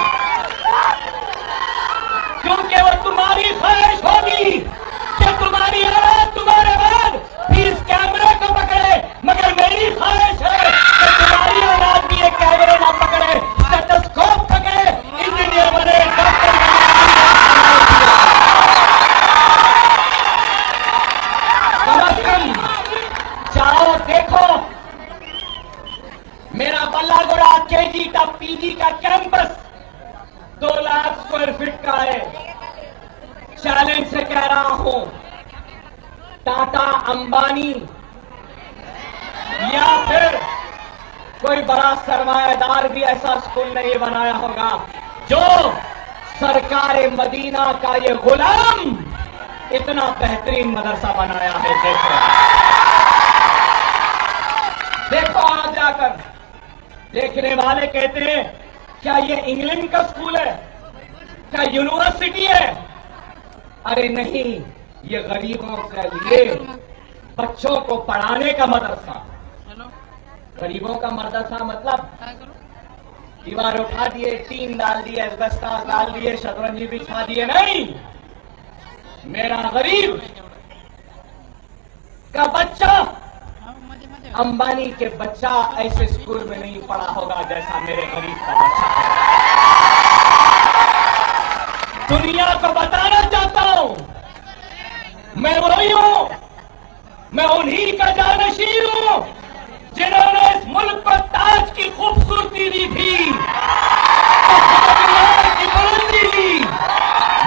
क्योंकि वो तुम्हारी ख्वाहिश होगी कि तुम्हारी औलाद तुम्हारे बाद भी इस कैमरे को पकड़े, मगर मेरी ख्वाहिश है कि तुम्हारी औलाद भी ये कैमरे ना पकड़े, स्टेथोस्कोप पकड़े, इंजीनियर बने, डॉक्टर बने। कम अज कम जाओ देखो, मेरा बल्लागुड़ा केजी का पीजी का कैंपस 2 लाख स्क्वायर फीट का है। चैलेंज से कह रहा हूं, टाटा, अंबानी या फिर कोई बड़ा सरमायादार भी ऐसा स्कूल नहीं बनाया होगा जो सरकार मदीना का ये गुलाम इतना बेहतरीन मदरसा बनाया है। देखो आज जाकर देखने वाले कहते हैं क्या ये इंग्लैंड का स्कूल है, क्या यूनिवर्सिटी है? अरे नहीं, ये गरीबों के लिए बच्चों को पढ़ाने का मदरसा। गरीबों का मदरसा मतलब दीवार उठा दिए, टीन डाल दिए, एस्बेस्टॉस डाल दिए, शतरंजी बिछा दिए, नहीं। मेरा गरीब का बच्चा, अंबानी के बच्चा ऐसे स्कूल में नहीं पढ़ा होगा जैसा मेरे गरीब का बच्चा है। दुनिया को बताना चाहता हूं, मैं वही हूं, मैं उन्हीं का जानशीन हूं जिन्होंने इस मुल्क को ताज की खूबसूरती दी थी, की बुलंदी दी।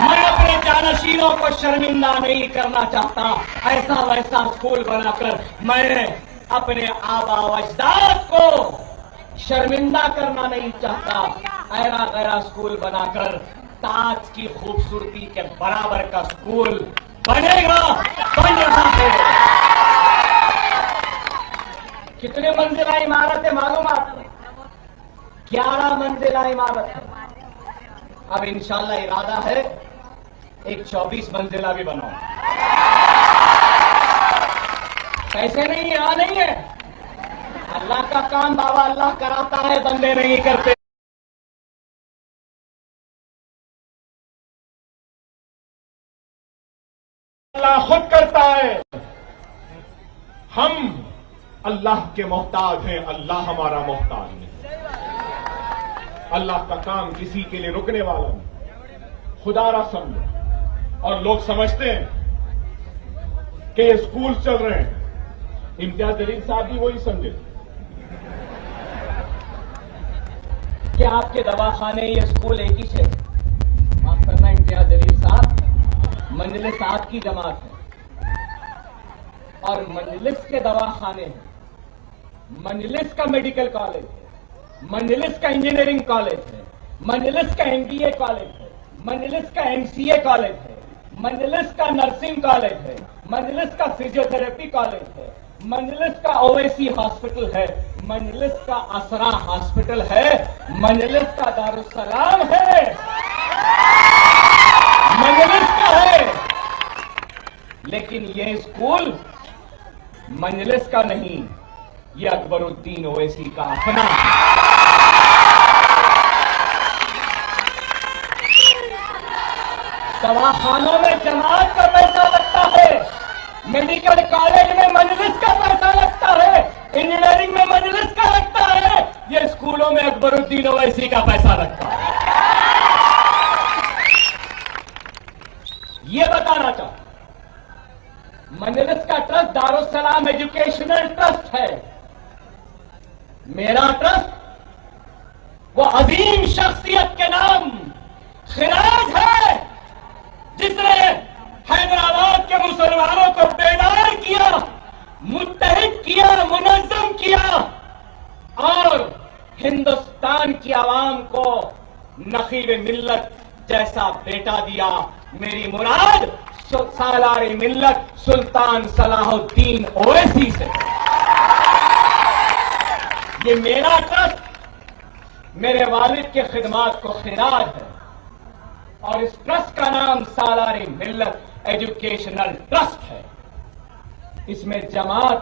मैं अपने जानशीनों को शर्मिंदा नहीं करना चाहता। ऐसा वैसा स्कूल बनाकर मैं अपने आबा अजदाद को शर्मिंदा करना नहीं चाहता। ऐरा गैरा स्कूल बनाकर ताज की खूबसूरती के बराबर का स्कूल बनेगा, बन रहा है। कितने मंजिला इमारत है मालूम आपको? 11 मंजिला इमारत है। अब इंशाल्लाह इरादा है एक 24 मंजिला भी बनाओ। पैसे नहीं है, यहां नहीं है। अल्लाह का काम बाबा अल्लाह कराता है, बंदे नहीं करते। अल्लाह खुद करता है। हम अल्लाह के मोहताज हैं, अल्लाह हमारा मोहताज नहीं। अल्लाह का काम किसी के लिए रुकने वाला नहीं। खुदारा समझो। और लोग समझते हैं कि ये स्कूल चल रहे हैं। इम्तियाज जलील साहब भी वही समझे कि आपके दवाखाने ये स्कूल एक ही है। माफ करना इम्तियाज जलील साहब, मंजलिस साहब की जमात है और मंजलिस के दवाखाने हैं। मंजलिस का मेडिकल कॉलेज है, मंजलिस का इंजीनियरिंग कॉलेज है, मंजलिस का एमबीए कॉलेज है, मंजलिस का एमसीए कॉलेज है, मंजलिस का नर्सिंग कॉलेज है, मंजलिस का फिजियोथेरेपी कॉलेज है, मंजलिस का ओवैसी हॉस्पिटल है, मंजलिस का असरा हॉस्पिटल है, मंजलिस का दारुस्सलाम है, मंजलिस का है। लेकिन ये स्कूल मंजलिस का नहीं, ये अकबरुद्दीन ओवैसी का अपना है। दवाखानों में जमात का पैसा लगता है, मेडिकल कॉलेज में मजलिस का पैसा लगता है, इंजीनियरिंग में मजलिस का लगता है, ये स्कूलों में अकबरुद्दीन ओवैसी का पैसा लगता है। ये बताना चाहता मजलिस का ट्रस्ट दारुस्सलाम एजुकेशनल ट्रस्ट है। मेरा ट्रस्ट वो अजीम शख्सियत के नाम खिराज है, जिसने हैदराबाद के मुसलमानों को बेदार किया, मुत्तहिद किया, मुनज़्ज़म किया और हिंदुस्तान की आवाम को नखीब मिल्लत जैसा बेटा दिया। मेरी मुराद सालारी मिल्लत सुल्तान सलाहुद्दीन ओवैसी से। ये मेरा ट्रस्ट मेरे वालिद के खिदमात को खिराज है और इस ट्रस्ट का नाम सालारी मिल्लत एजुकेशनल ट्रस्ट है। इसमें जमात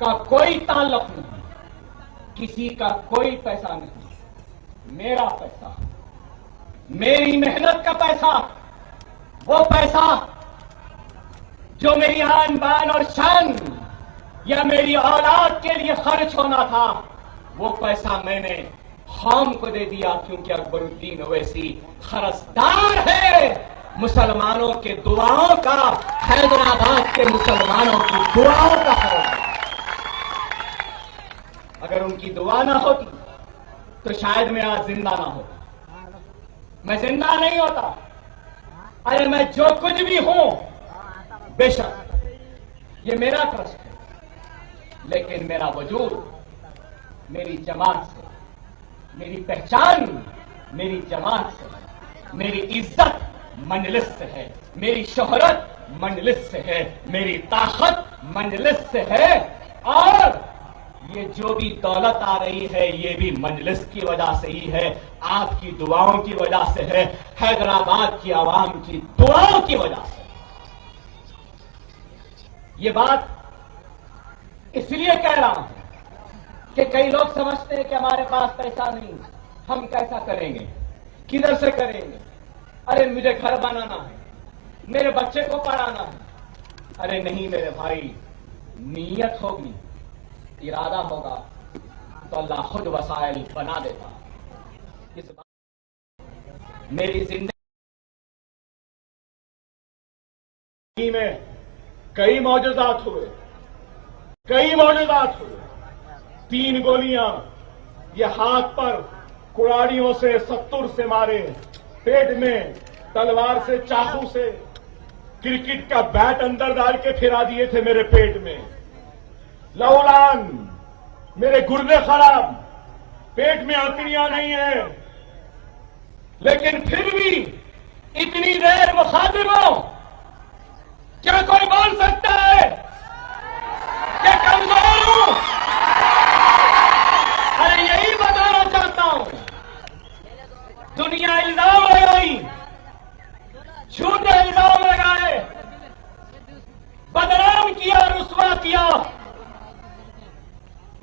का कोई ताल्लुक नहीं, किसी का कोई पैसा नहीं। मेरा पैसा, मेरी मेहनत का पैसा, वो पैसा जो मेरी आन बान और शान या मेरी औलाद के लिए खर्च होना था, वो पैसा मैंने कौम को दे दिया, क्योंकि अकबरुद्दीन ओवैसी खरसदार है मुसलमानों के दुआओं का, हैदराबाद के मुसलमानों की दुआओं का खरसदार। अगर उनकी दुआ ना होती तो शायद मैं आज जिंदा ना होता। मैं जिंदा नहीं होता। अरे मैं जो कुछ भी हूं, बेशक ये मेरा ट्रस्ट है, लेकिन मेरा वजूद मेरी जमात से, मेरी पहचान मेरी जमात से, मेरी इज्जत मजलिस से है, मेरी शोहरत मजलिस से है, मेरी ताकत मजलिस से है और ये जो भी दौलत आ रही है ये भी मजलिस की वजह से ही है, आपकी दुआओं की वजह से है, हैदराबाद की आवाम की दुआओं की वजह से। ये बात इसलिए कह रहा हूं कि कई लोग समझते हैं कि हमारे पास पैसा नहीं, हम कैसा करेंगे, किधर से करेंगे। अरे मुझे घर बनाना है, मेरे बच्चे को पढ़ाना है। अरे नहीं मेरे भाई, नीयत होगी, इरादा होगा तो अल्लाह खुद वसाइल बना देता। इस बात मेरी जिंदगी में कई मौजूदात हुए, कई मौजूदात हुए। 3 गोलियां ये हाथ पर कुड़ाड़ियों से, सत्तुर से मारे, पेट में तलवार से, चाकू से, क्रिकेट का बैट अंदर डाल के फिरा दिए थे मेरे पेट में। लौलान, मेरे गुर्दे खराब, पेट में आंतड़ियां नहीं है, लेकिन फिर भी इतनी देर मुखातिबों, क्या कोई बोल सकता है कि कमजोर हूं? अरे यही बताना चाहता हूं। दुनिया इल्जाम लगाई, झूठे इल्जाम लगाए, बदनाम किया, रुसवा किया,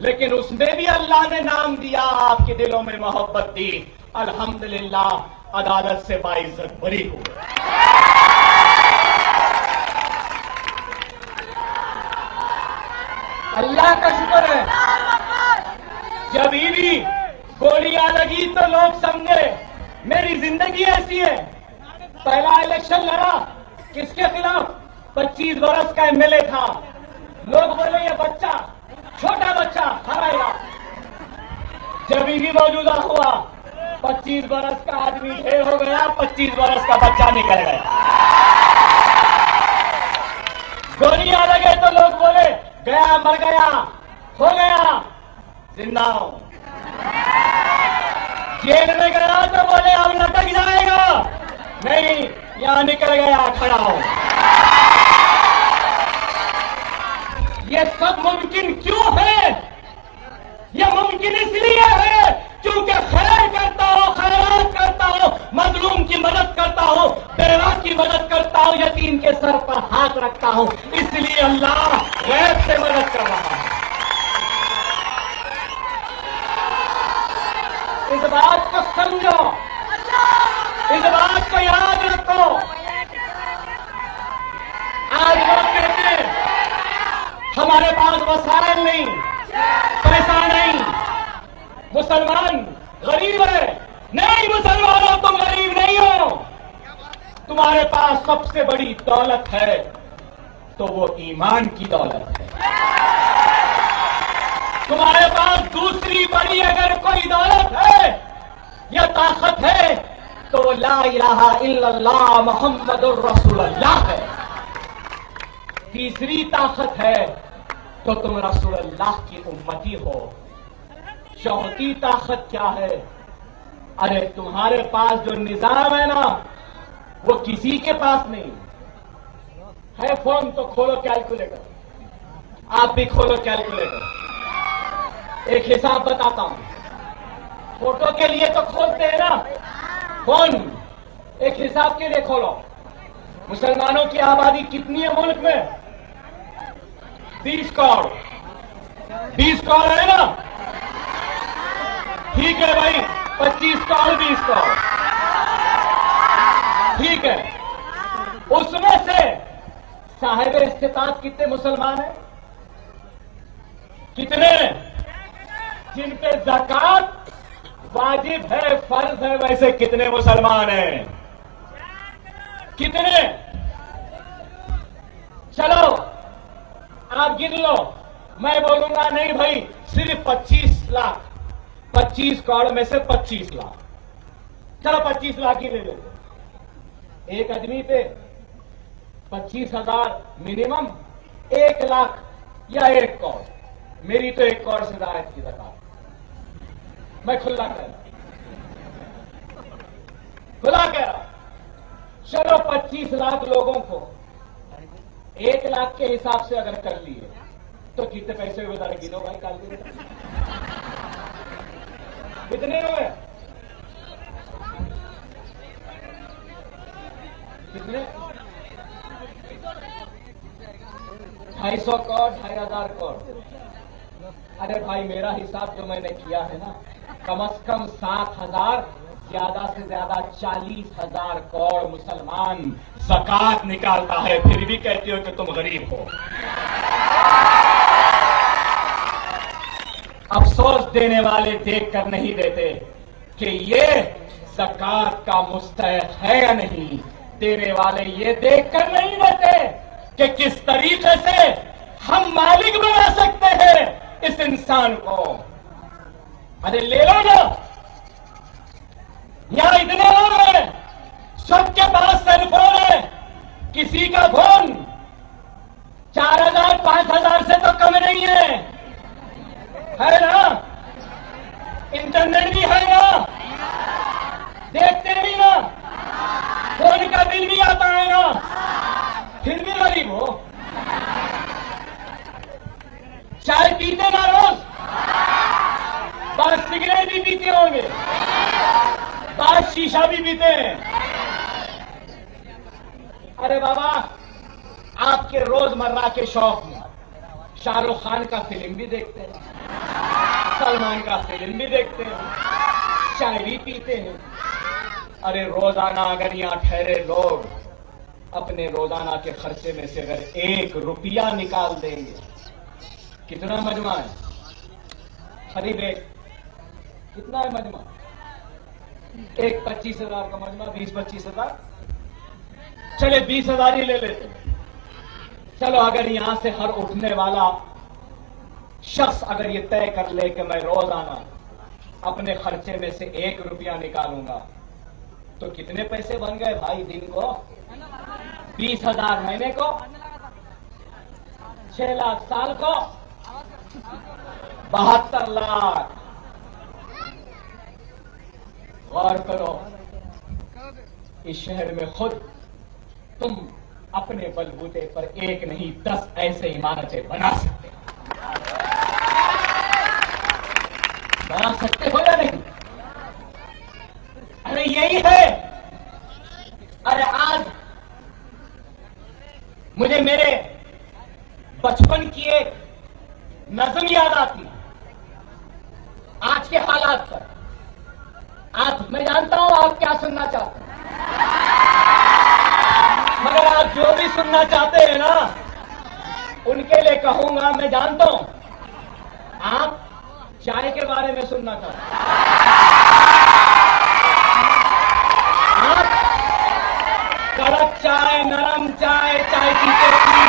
लेकिन उसमें भी अल्लाह ने नाम दिया, आपके दिलों में मोहब्बत दी। अल्हम्दुलिल्लाह, अदालत से बाइज्जत बरी हुए। अल्लाह का शुक्र है। जब भी गोलियां लगी तो लोग समझे मेरी जिंदगी ऐसी है। पहला इलेक्शन लड़ा, किसके खिलाफ? 25 बरस का एमएलए था। लोग बोले ये बच्चा, छोटा बच्चा हराएगा। जब भी मौजूदा हुआ, 25 बरस का आदमी ढेर हो गया, 25 बरस का बच्चा निकल गया। गोलियां लगे तो लोग बोले गया, मर गया, हो गया, जिंदा हो। जेल में गया तो बोले अब लटक जाएगा, नहीं, यहां निकल गया, खड़ा हो। ये सब मुमकिन क्यों है? यह मुमकिन इसलिए है क्योंकि खैर करता हूं, खैरात करता हूं, मजलूम की मदद करता हूं, बेवा की मदद करता हूं, यतीम के सर पर हाथ रखता हूं, इसलिए अल्लाह गैब से मदद कर रहा है। इस बात को समझो, इस बात को याद रखो तुम्हारे पास वसाइल नहीं, पैसा नहीं, मुसलमान गरीब है। नहीं मुसलमानों, तुम गरीब नहीं हो। तुम्हारे पास सबसे बड़ी दौलत है तो वो ईमान की दौलत है। तुम्हारे पास दूसरी बड़ी अगर कोई दौलत है या ताकत है तो वो ला इलाहा इल्लल्लाह मुहम्मदुर रसूलुल्लाह है। तीसरी ताकत है तो तुम रसूलुल्लाह की उम्मती हो। चौथी ताकत क्या है? अरे तुम्हारे पास जो निजाम है ना, वो किसी के पास नहीं है। फोन तो खोलो कैलकुलेटर, आप भी खोलो कैलकुलेटर। एक हिसाब बताता हूं, फोटो के लिए तो खोलते हैं ना फोन, एक हिसाब के लिए खोलो। मुसलमानों की आबादी कितनी है मुल्क में? 30 करोड़। 20 करोड़ है ना? ठीक है भाई, 25 करोड़ 20 करोड़, ठीक है। उसमें से साहिब इस्तिताअत कितने मुसलमान हैं? कितने? जिन पे ज़कात वाजिब है, फर्ज है, वैसे कितने मुसलमान हैं? कितने? चलो आप गिन लो, मैं बोलूंगा नहीं भाई सिर्फ 25 लाख। 25 करोड़ में से 25 लाख, चलो 25 लाख ही ले लेते। एक आदमी पे 25,000 मिनिमम, 1 लाख या 1 करोड़। मेरी तो 1 करोड़ से ज्यादा की ज़कात, मैं खुला कह रहा, खुला कह रहा। चलो 25 लाख लोगों को 1 लाख के हिसाब से अगर कर लिए तो कितने पैसे हुए? जरा गिनो भाई, कैलकुलेटर कितने हुए? कितने? 250 करोड़, 2,500 करोड़। अरे भाई मेरा हिसाब जो मैंने किया है ना, कम से कम 7,000, ज्यादा से ज्यादा 40,000 करोड़ मुसलमान ज़कात निकालता है, फिर भी कहते हो कि तुम गरीब हो। अफसोस देने वाले देख कर नहीं देते कि ये ज़कात का मुस्तहिक है या नहीं। देने वाले ये देख कर नहीं देते कि किस तरीके से हम मालिक बना सकते हैं इस इंसान को। अरे ले लो ना, यहां इतने लोग हैं, सबके पास सेलफोन है। किसी का फोन 4,000 5,000 से तो कम नहीं है ना? इंटरनेट भी है ना? देखते भी ना? फोन का बिल भी आता है ना? फिर भी गरीब हो। चाय पीते ना रोज? बाहर सिगरेट भी पीते होंगे, बाहर शीशा भी पीते हैं। अरे बाबा, आपके रोजमर्रा के शौक में शाहरुख खान का फिल्म भी देखते हैं, सलमान का फिल्म भी देखते हैं, चाय भी पीते हैं। अरे रोजाना अगर यहाँ ठहरे लोग अपने रोजाना के खर्चे में से अगर 1 रुपया निकाल देंगे, कितना मजमा है? करीब कितना है मजमा? एक 25,000 का मजमा, 20-25 हजार। चले 20,000 ही ले लेते। चलो अगर यहां से हर उठने वाला शख्स अगर ये तय कर ले कि मैं रोजाना अपने खर्चे में से 1 रुपया निकालूंगा, तो कितने पैसे बन गए भाई दिन को? 20,000 महीने को, 6 लाख साल को, 72 लाख। गौर करो, इस शहर में खुद तुम अपने बलबूते पर 1 नहीं 10 ऐसे इमारतें बना सकते हो या नहीं? अरे यही है। अरे आज मुझे मेरे बचपन की एक नज़म याद आती आज के हालात पर। आप, मैं जानता हूं आप क्या सुनना चाहते हैं, मगर आप जो भी सुनना चाहते हैं ना, उनके लिए कहूंगा, मैं जानता हूं आप चाय के बारे में सुनना चाहते हैं। आप कड़क चाय, नरम चाय, चाय की टोकरी,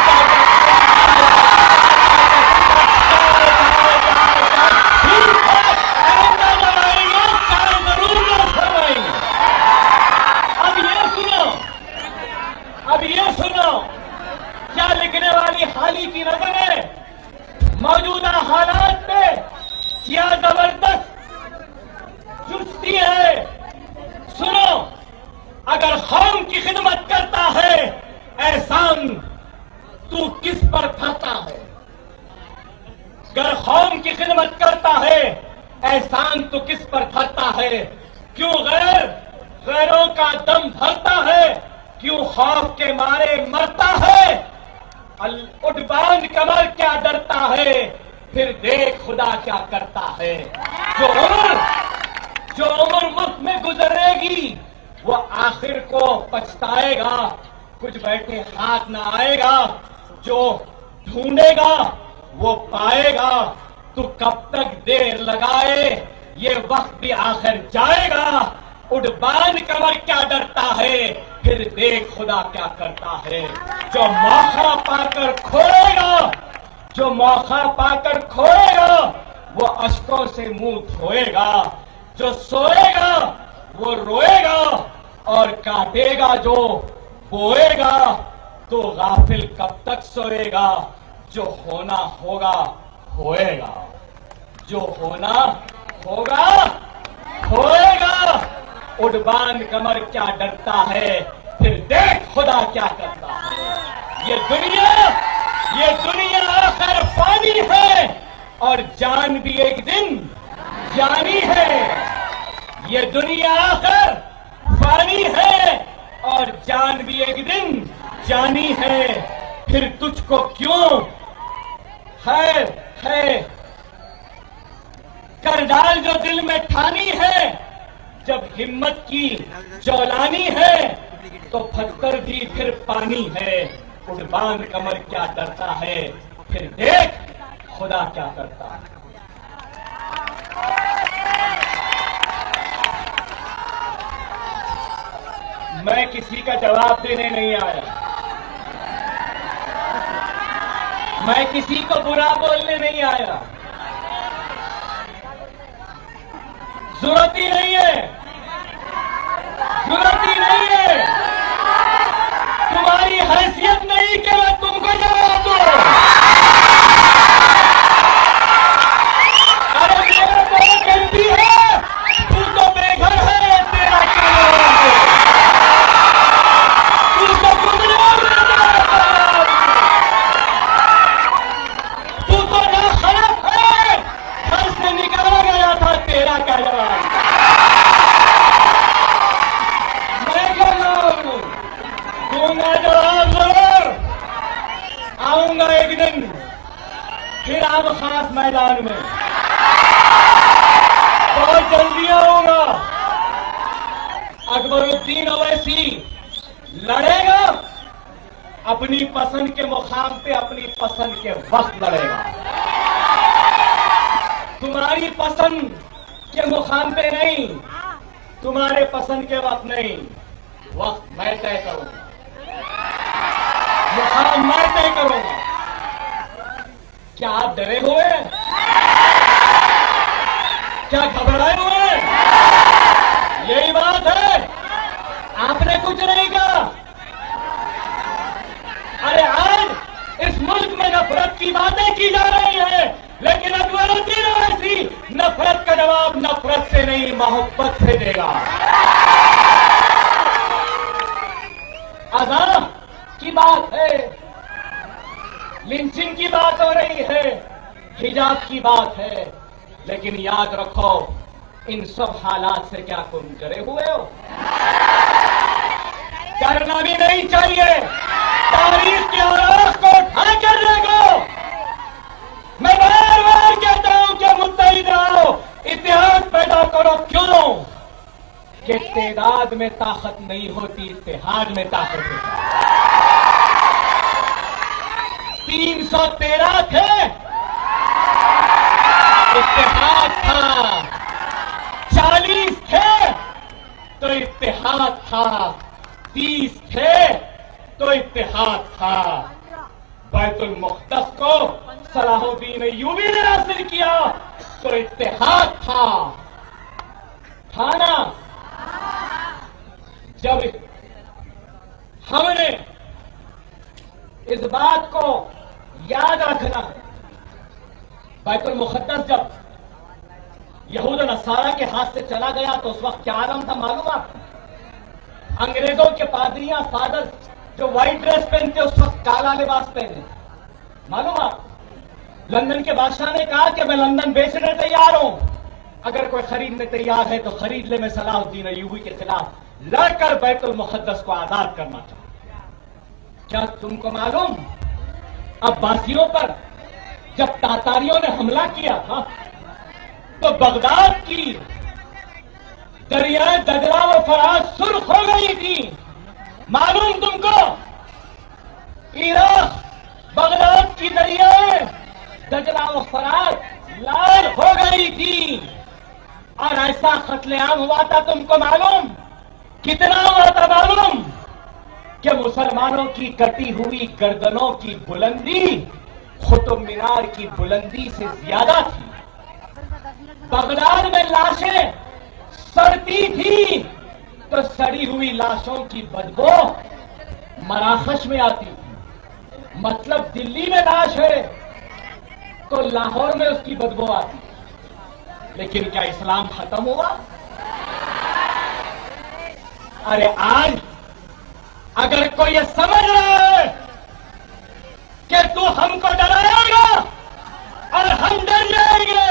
अब ये सुनो, क्या लिखने वाली हाली की नजर है मौजूदा हालात पे क्या जबरदस्त चुस्ती है। सुनो, अगर कौम की खिदमत करता है एहसान तू किस पर भरता है। अगर कौम की खिदमत करता है एहसान तू किस पर भरता है। क्यों गैरों का दम भरता है, क्यों खौफ के मारे मरता है। उठ बांध कमर क्या डरता है, फिर देख खुदा क्या करता है। जो उम्र मुफ्त में गुजरेगी वो आखिर को पछताएगा, कुछ बैठे हाथ ना आएगा। जो ढूंढेगा वो पाएगा, तू कब तक देर लगाए ये वक्त भी आखिर जाएगा। उठ बांध कमर क्या डरता है, फिर देख खुदा क्या करता है। जो मौका पाकर खोएगा, जो मौका पाकर खोएगा वो अश्कों से मुंह धोएगा। जो सोएगा वो रोएगा और काटेगा जो बोएगा। तो गाफिल कब तक सोएगा, जो होना होगा होएगा। जो होना होगा होएगा। उठ बांध कमर क्या डरता है, फिर देख खुदा क्या करता है। ये दुनिया आखिर फानी है और जान भी एक दिन जानी है। ये दुनिया आखिर फानी है और जान भी एक दिन जानी है। फिर तुझको क्यों है कर डाल जो दिल में ठानी है। जब हिम्मत की जौलानी है तो पत्थर भी फिर पानी है। उठ बांध कमर क्या डरता है, फिर देख खुदा क्या करता है। मैं किसी का जवाब देने नहीं आया, मैं किसी को बुरा बोलने नहीं आया। जरूरत ही नहीं है, जरूरत ही नहीं है। तुम्हारी हैसियत नहीं कि मैं तुमको जवाब दूं। अरे मेरा बहुत एमपी है, तू तो बेघर है, तेरा क्या जवाब है? तू तो गुमनाम है, तू तो नाखलाफ है, घर से निकाला गया था, तेरा क्या जवाब? दूंगा जवाब जरूर, आऊंगा एक दिन फिर आप खास मैदान में, बहुत जल्दी आऊंगा। अकबरुद्दीन ओवैसी लड़ेगा अपनी पसंद के मुकाम पे, अपनी पसंद के वक्त लड़ेगा। तुम्हारी पसंद के मुकाम पे नहीं, तुम्हारे पसंद के वक्त नहीं, वक्त मैं तय करूंगा, मुकाम मैं तय करूंगा। क्या आप डरे हुए हैं? क्या घबराए हुए हैं? यही बात है, आपने कुछ नहीं कहा। अरे आज इस मुल्क में नफरत की बातें की जा रही है, लेकिन अकबरुद्दीन ओवैसी नफरत का जवाब नफरत से नहीं, मोहब्बत से देगा। आजाद की बात है, लिंचिंग की बात हो रही है, हिजाब की बात है, लेकिन याद रखो इन सब हालात से क्या तुम डरे हुए हो? डरना भी नहीं चाहिए। तारीख के आवाज को उठा कर देखो। मैं बार बार कहता हूं कि मुत्तहिद रहो, इतिहास पैदा करो। क्यों? कि तादाद में ताकत नहीं होती, इत्तेहाद में ताकत होती है। 313 थे, इत्तेहाद था। 40 थे तो इत्तेहाद था। 30 थे तो इत्तेहाद था। बैतुल मुक़द्दस को सलाहुद्दीन अय्यूबी ने हासिल किया तो इत्तेहाद था ना। जब हमने इस बात को याद रखना, बैतुल मुक़द्दस जब यहूद और नसारा के हाथ से चला गया तो उस वक्त क्या आलम था मालूम आपको? अंग्रेजों के पादरियां, फादर जो व्हाइट ड्रेस पहनते उस वक्त काला लिबास पहने, मालूम आप? लंदन के बादशाह ने कहा कि मैं लंदन बेचने तैयार हूं, अगर कोई खरीदने तैयार है तो खरीद ले। मैं सलाहुद्दीन अय्यूबी के खिलाफ लड़कर बैतुल मुक़द्दस को आजाद करना चाहता। क्या तुमको मालूम अब्बासियों पर जब तातारियों ने हमला किया था तो बगदाद की दरियाए दजला व फरात सुर्ख हो गई थी। मालूम तुमको? इराक, बगदाद की दरियाए दजला व फरात लाल हो गई थी और ऐसा कत्लेआम हुआ था। तुमको मालूम कितना हुआ था? मालूम कि मुसलमानों की कटी हुई गर्दनों की बुलंदी कुतुब मीनार की बुलंदी से ज्यादा थी। बगदाद में लाशें सड़ती थी तो सड़ी हुई लाशों की बदबू मराकश में आती थी। मतलब दिल्ली में लाश है तो लाहौर में उसकी बदबू आती। लेकिन क्या इस्लाम खत्म हुआ? अरे आज अगर कोई ये समझ रहा है कि तू हमको डराएगा और हम डर जाएंगे,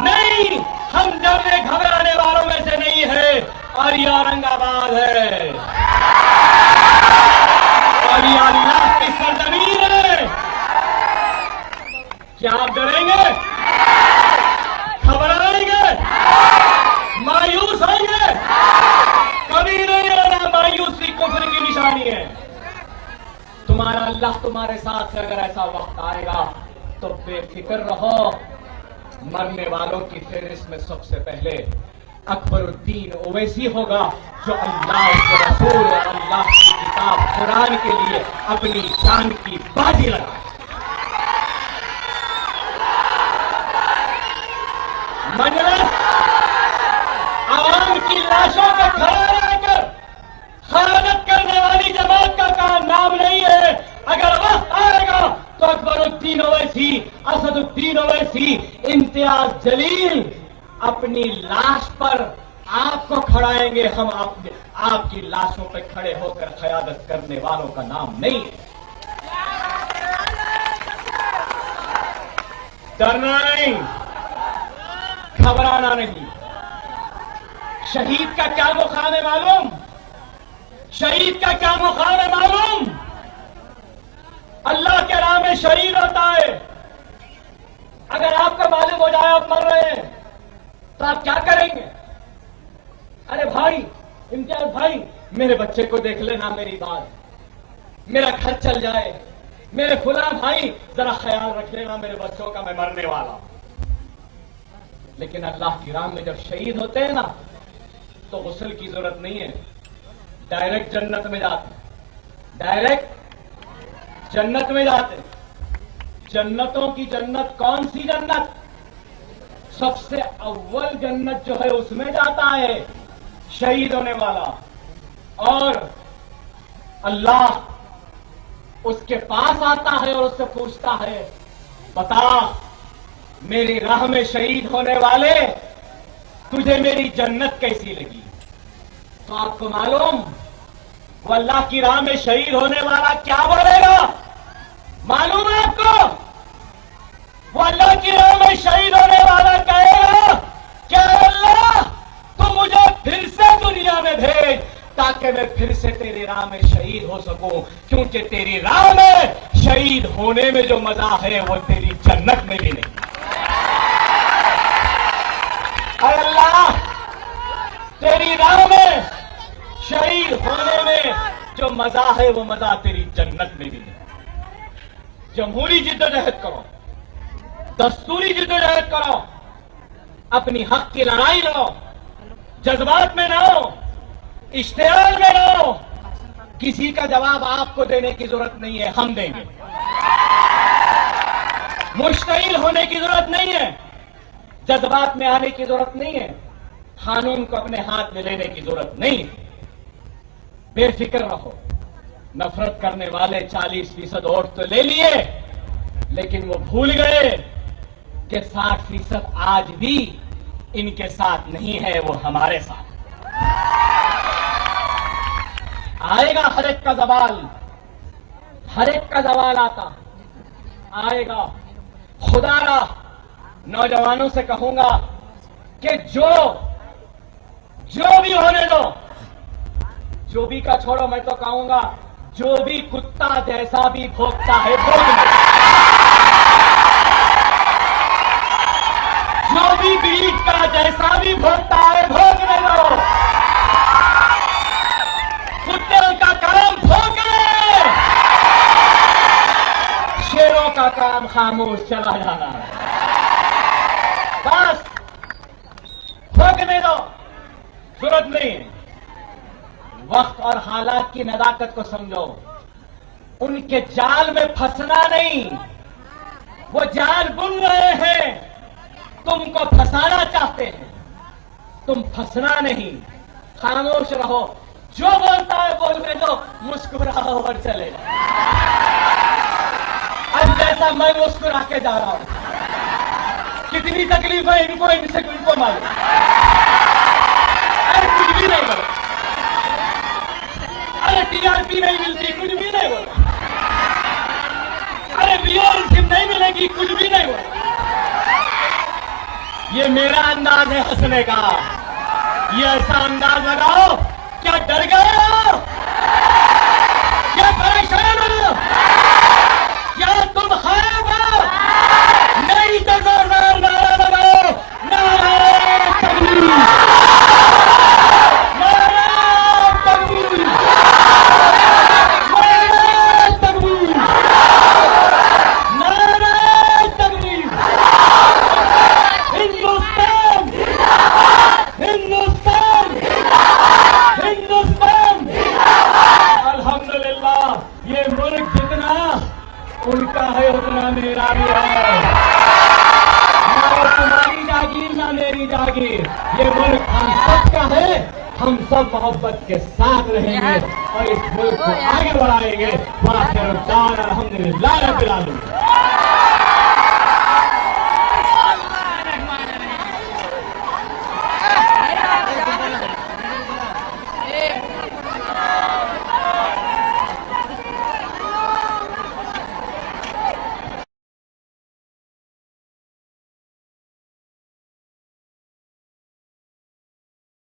नहीं, हम डरने घबराने वालों में से नहीं है। और ये औरंगाबाद है और ये अल्लाह की सरजमीन है। क्या आप डरेंगे? घबराएंगे? मायूस होंगे? कभी नहीं होना। मायूसी कुफ्र की निशानी है। तुम्हारा अल्लाह तुम्हारे साथ है। अगर ऐसा वक्त आएगा तो बेफिक्र रहो। मरने वालों की फहरिस्त में सबसे पहले अकबरुद्दीन ओवैसी होगा, जो अल्लाह के रसूल और अल्लाह की किताब कुरान के लिए अपनी जान की बाजी लगाए। मजलिस आवाम की लाशों को खड़ा रहकर खयानत करने वाली जमात का नाम नहीं है। अगर वक्त आएगा तो अकबरुद्दीन ओवैसी, असदुद्दीन ओवैसी, इम्तियाज जलील अपनी लाश पर आपको खड़ाएंगे। हम आपकी लाशों पर खड़े होकर क़यादत करने वालों का नाम नहीं है। डरना नहीं, घबराना नहीं। शहीद का क्या मुकाम है मालूम? शहीद का क्या मुकाम है मालूम? अल्लाह के राह में शहीद होता है। अगर आपको मालूम हो जाए आप मर रहे हैं तो आप क्या करेंगे? अरे भाई, इम्तियाज भाई, मेरे बच्चे को देख लेना, मेरी बात, मेरा घर चल जाए, मेरे फुला भाई जरा ख्याल रख लेना मेरे बच्चों का, मैं मरने वाला। लेकिन अल्लाह की राह में जब शहीद होते हैं ना तो गुस्ल की जरूरत नहीं है, डायरेक्ट जन्नत में जाते, डायरेक्ट जन्नत में जाते। जन्नतों की जन्नत कौन सी जन्नत? सबसे अव्वल जन्नत जो है उसमें जाता है शहीद होने वाला। और अल्लाह उसके पास आता है और उससे पूछता है, बता मेरी राह में शहीद होने वाले, तुझे मेरी जन्नत कैसी लगी? तो आपको मालूम वो अल्लाह की राह में शहीद होने वाला क्या बोलेगा? मालूम है आपको? वो अल्लाह की राह में शहीद होने वाला कहेगा कि अल्लाह तू मुझे फिर से दुनिया में भेज ताकि मैं फिर से तेरी राह में शहीद हो सकूं, क्योंकि तेरी राह में शहीद होने में जो मजा है वो तेरी जन्नत में भी नहीं। अरे अल्लाह, तेरी राह में शहीद होने में जो मजा है वो मजा तेरी जन्नत में भी नहीं। जमहूरी जिद्दोजहद करो, दस्तूरी जिद्दोजहद करो, अपनी हक की लड़ाई लड़ो, जज्बात में ना हो, इश्तिहार में ना हो। किसी का जवाब आपको देने की जरूरत नहीं है, हम देंगे। मुश्तिल होने की जरूरत नहीं है, जज्बात में आने की जरूरत नहीं है, कानून को अपने हाथ में लेने की जरूरत नहीं है। बेफिक्र रहो। नफरत करने वाले 40% वोट तो ले लिए, लेकिन वो भूल गए कि 60% आज भी इनके साथ नहीं है, वो हमारे साथ। आएगा हर एक का सवाल, हर एक का सवाल आता आएगा। खुदारा नौजवानों से कहूंगा कि जो भी होने दो, जो भी का छोड़ो, मैं तो कहूंगा जो भी कुत्ता जैसा भी भौंकता है भौंक दो, जो भी ब्रीड का जैसा भी भौंकता है भौंकने दो। कुत्ते का काम भौंकने, शेरों का काम खामोश चला जाना है। बस भौंकने दो, जरूरत नहीं है। वक्त और हालात की नजाकत को समझो। उनके जाल में फंसना नहीं, वो जाल बुन रहे हैं, तुमको फंसाना चाहते हैं, तुम फंसना नहीं। खामोश रहो, जो बोलता है बोलने दो, मुस्कुराओ और चले जाओ। अब जैसा मैं मुस्कुरा के जा रहा हूं, कितनी तकलीफ है इनको, इनसे इनको मालूम। अरे कुछ भी नहीं बोलो, अरे टीआरपी नहीं मिलती, कुछ भी नहीं बोलो, अरे व्यूअरशिप नहीं मिलेगी, कुछ भी नहीं बोलो। ये मेरा अंदाज है हंसने का। ये ऐसा अंदाज लगाओ, क्या डर गए हो, क्या परेशान हो, क्या तुम खायब हो? नहीं तो जोरदार नारा लगाओ, नारे तकबीर, नारे तकबीर, नारे तकबीर, नारे तकबीर। हिंदुस्तान, हिंदुस्तान, हिंदुस्तान। अल्हम्दुलिल्लाह, ये मुल्क जितना उनका है उतना मेरा भी है। ना तुम्हारी जागीर ना मेरी जागीर, ये मुल्क हम सबका है। हम सब मोहब्बत के साथ रहेंगे और इस मुल्क को आगे बढ़ाएंगे। अल्हम्दुलिल्लाह रब्बिल आलमीन।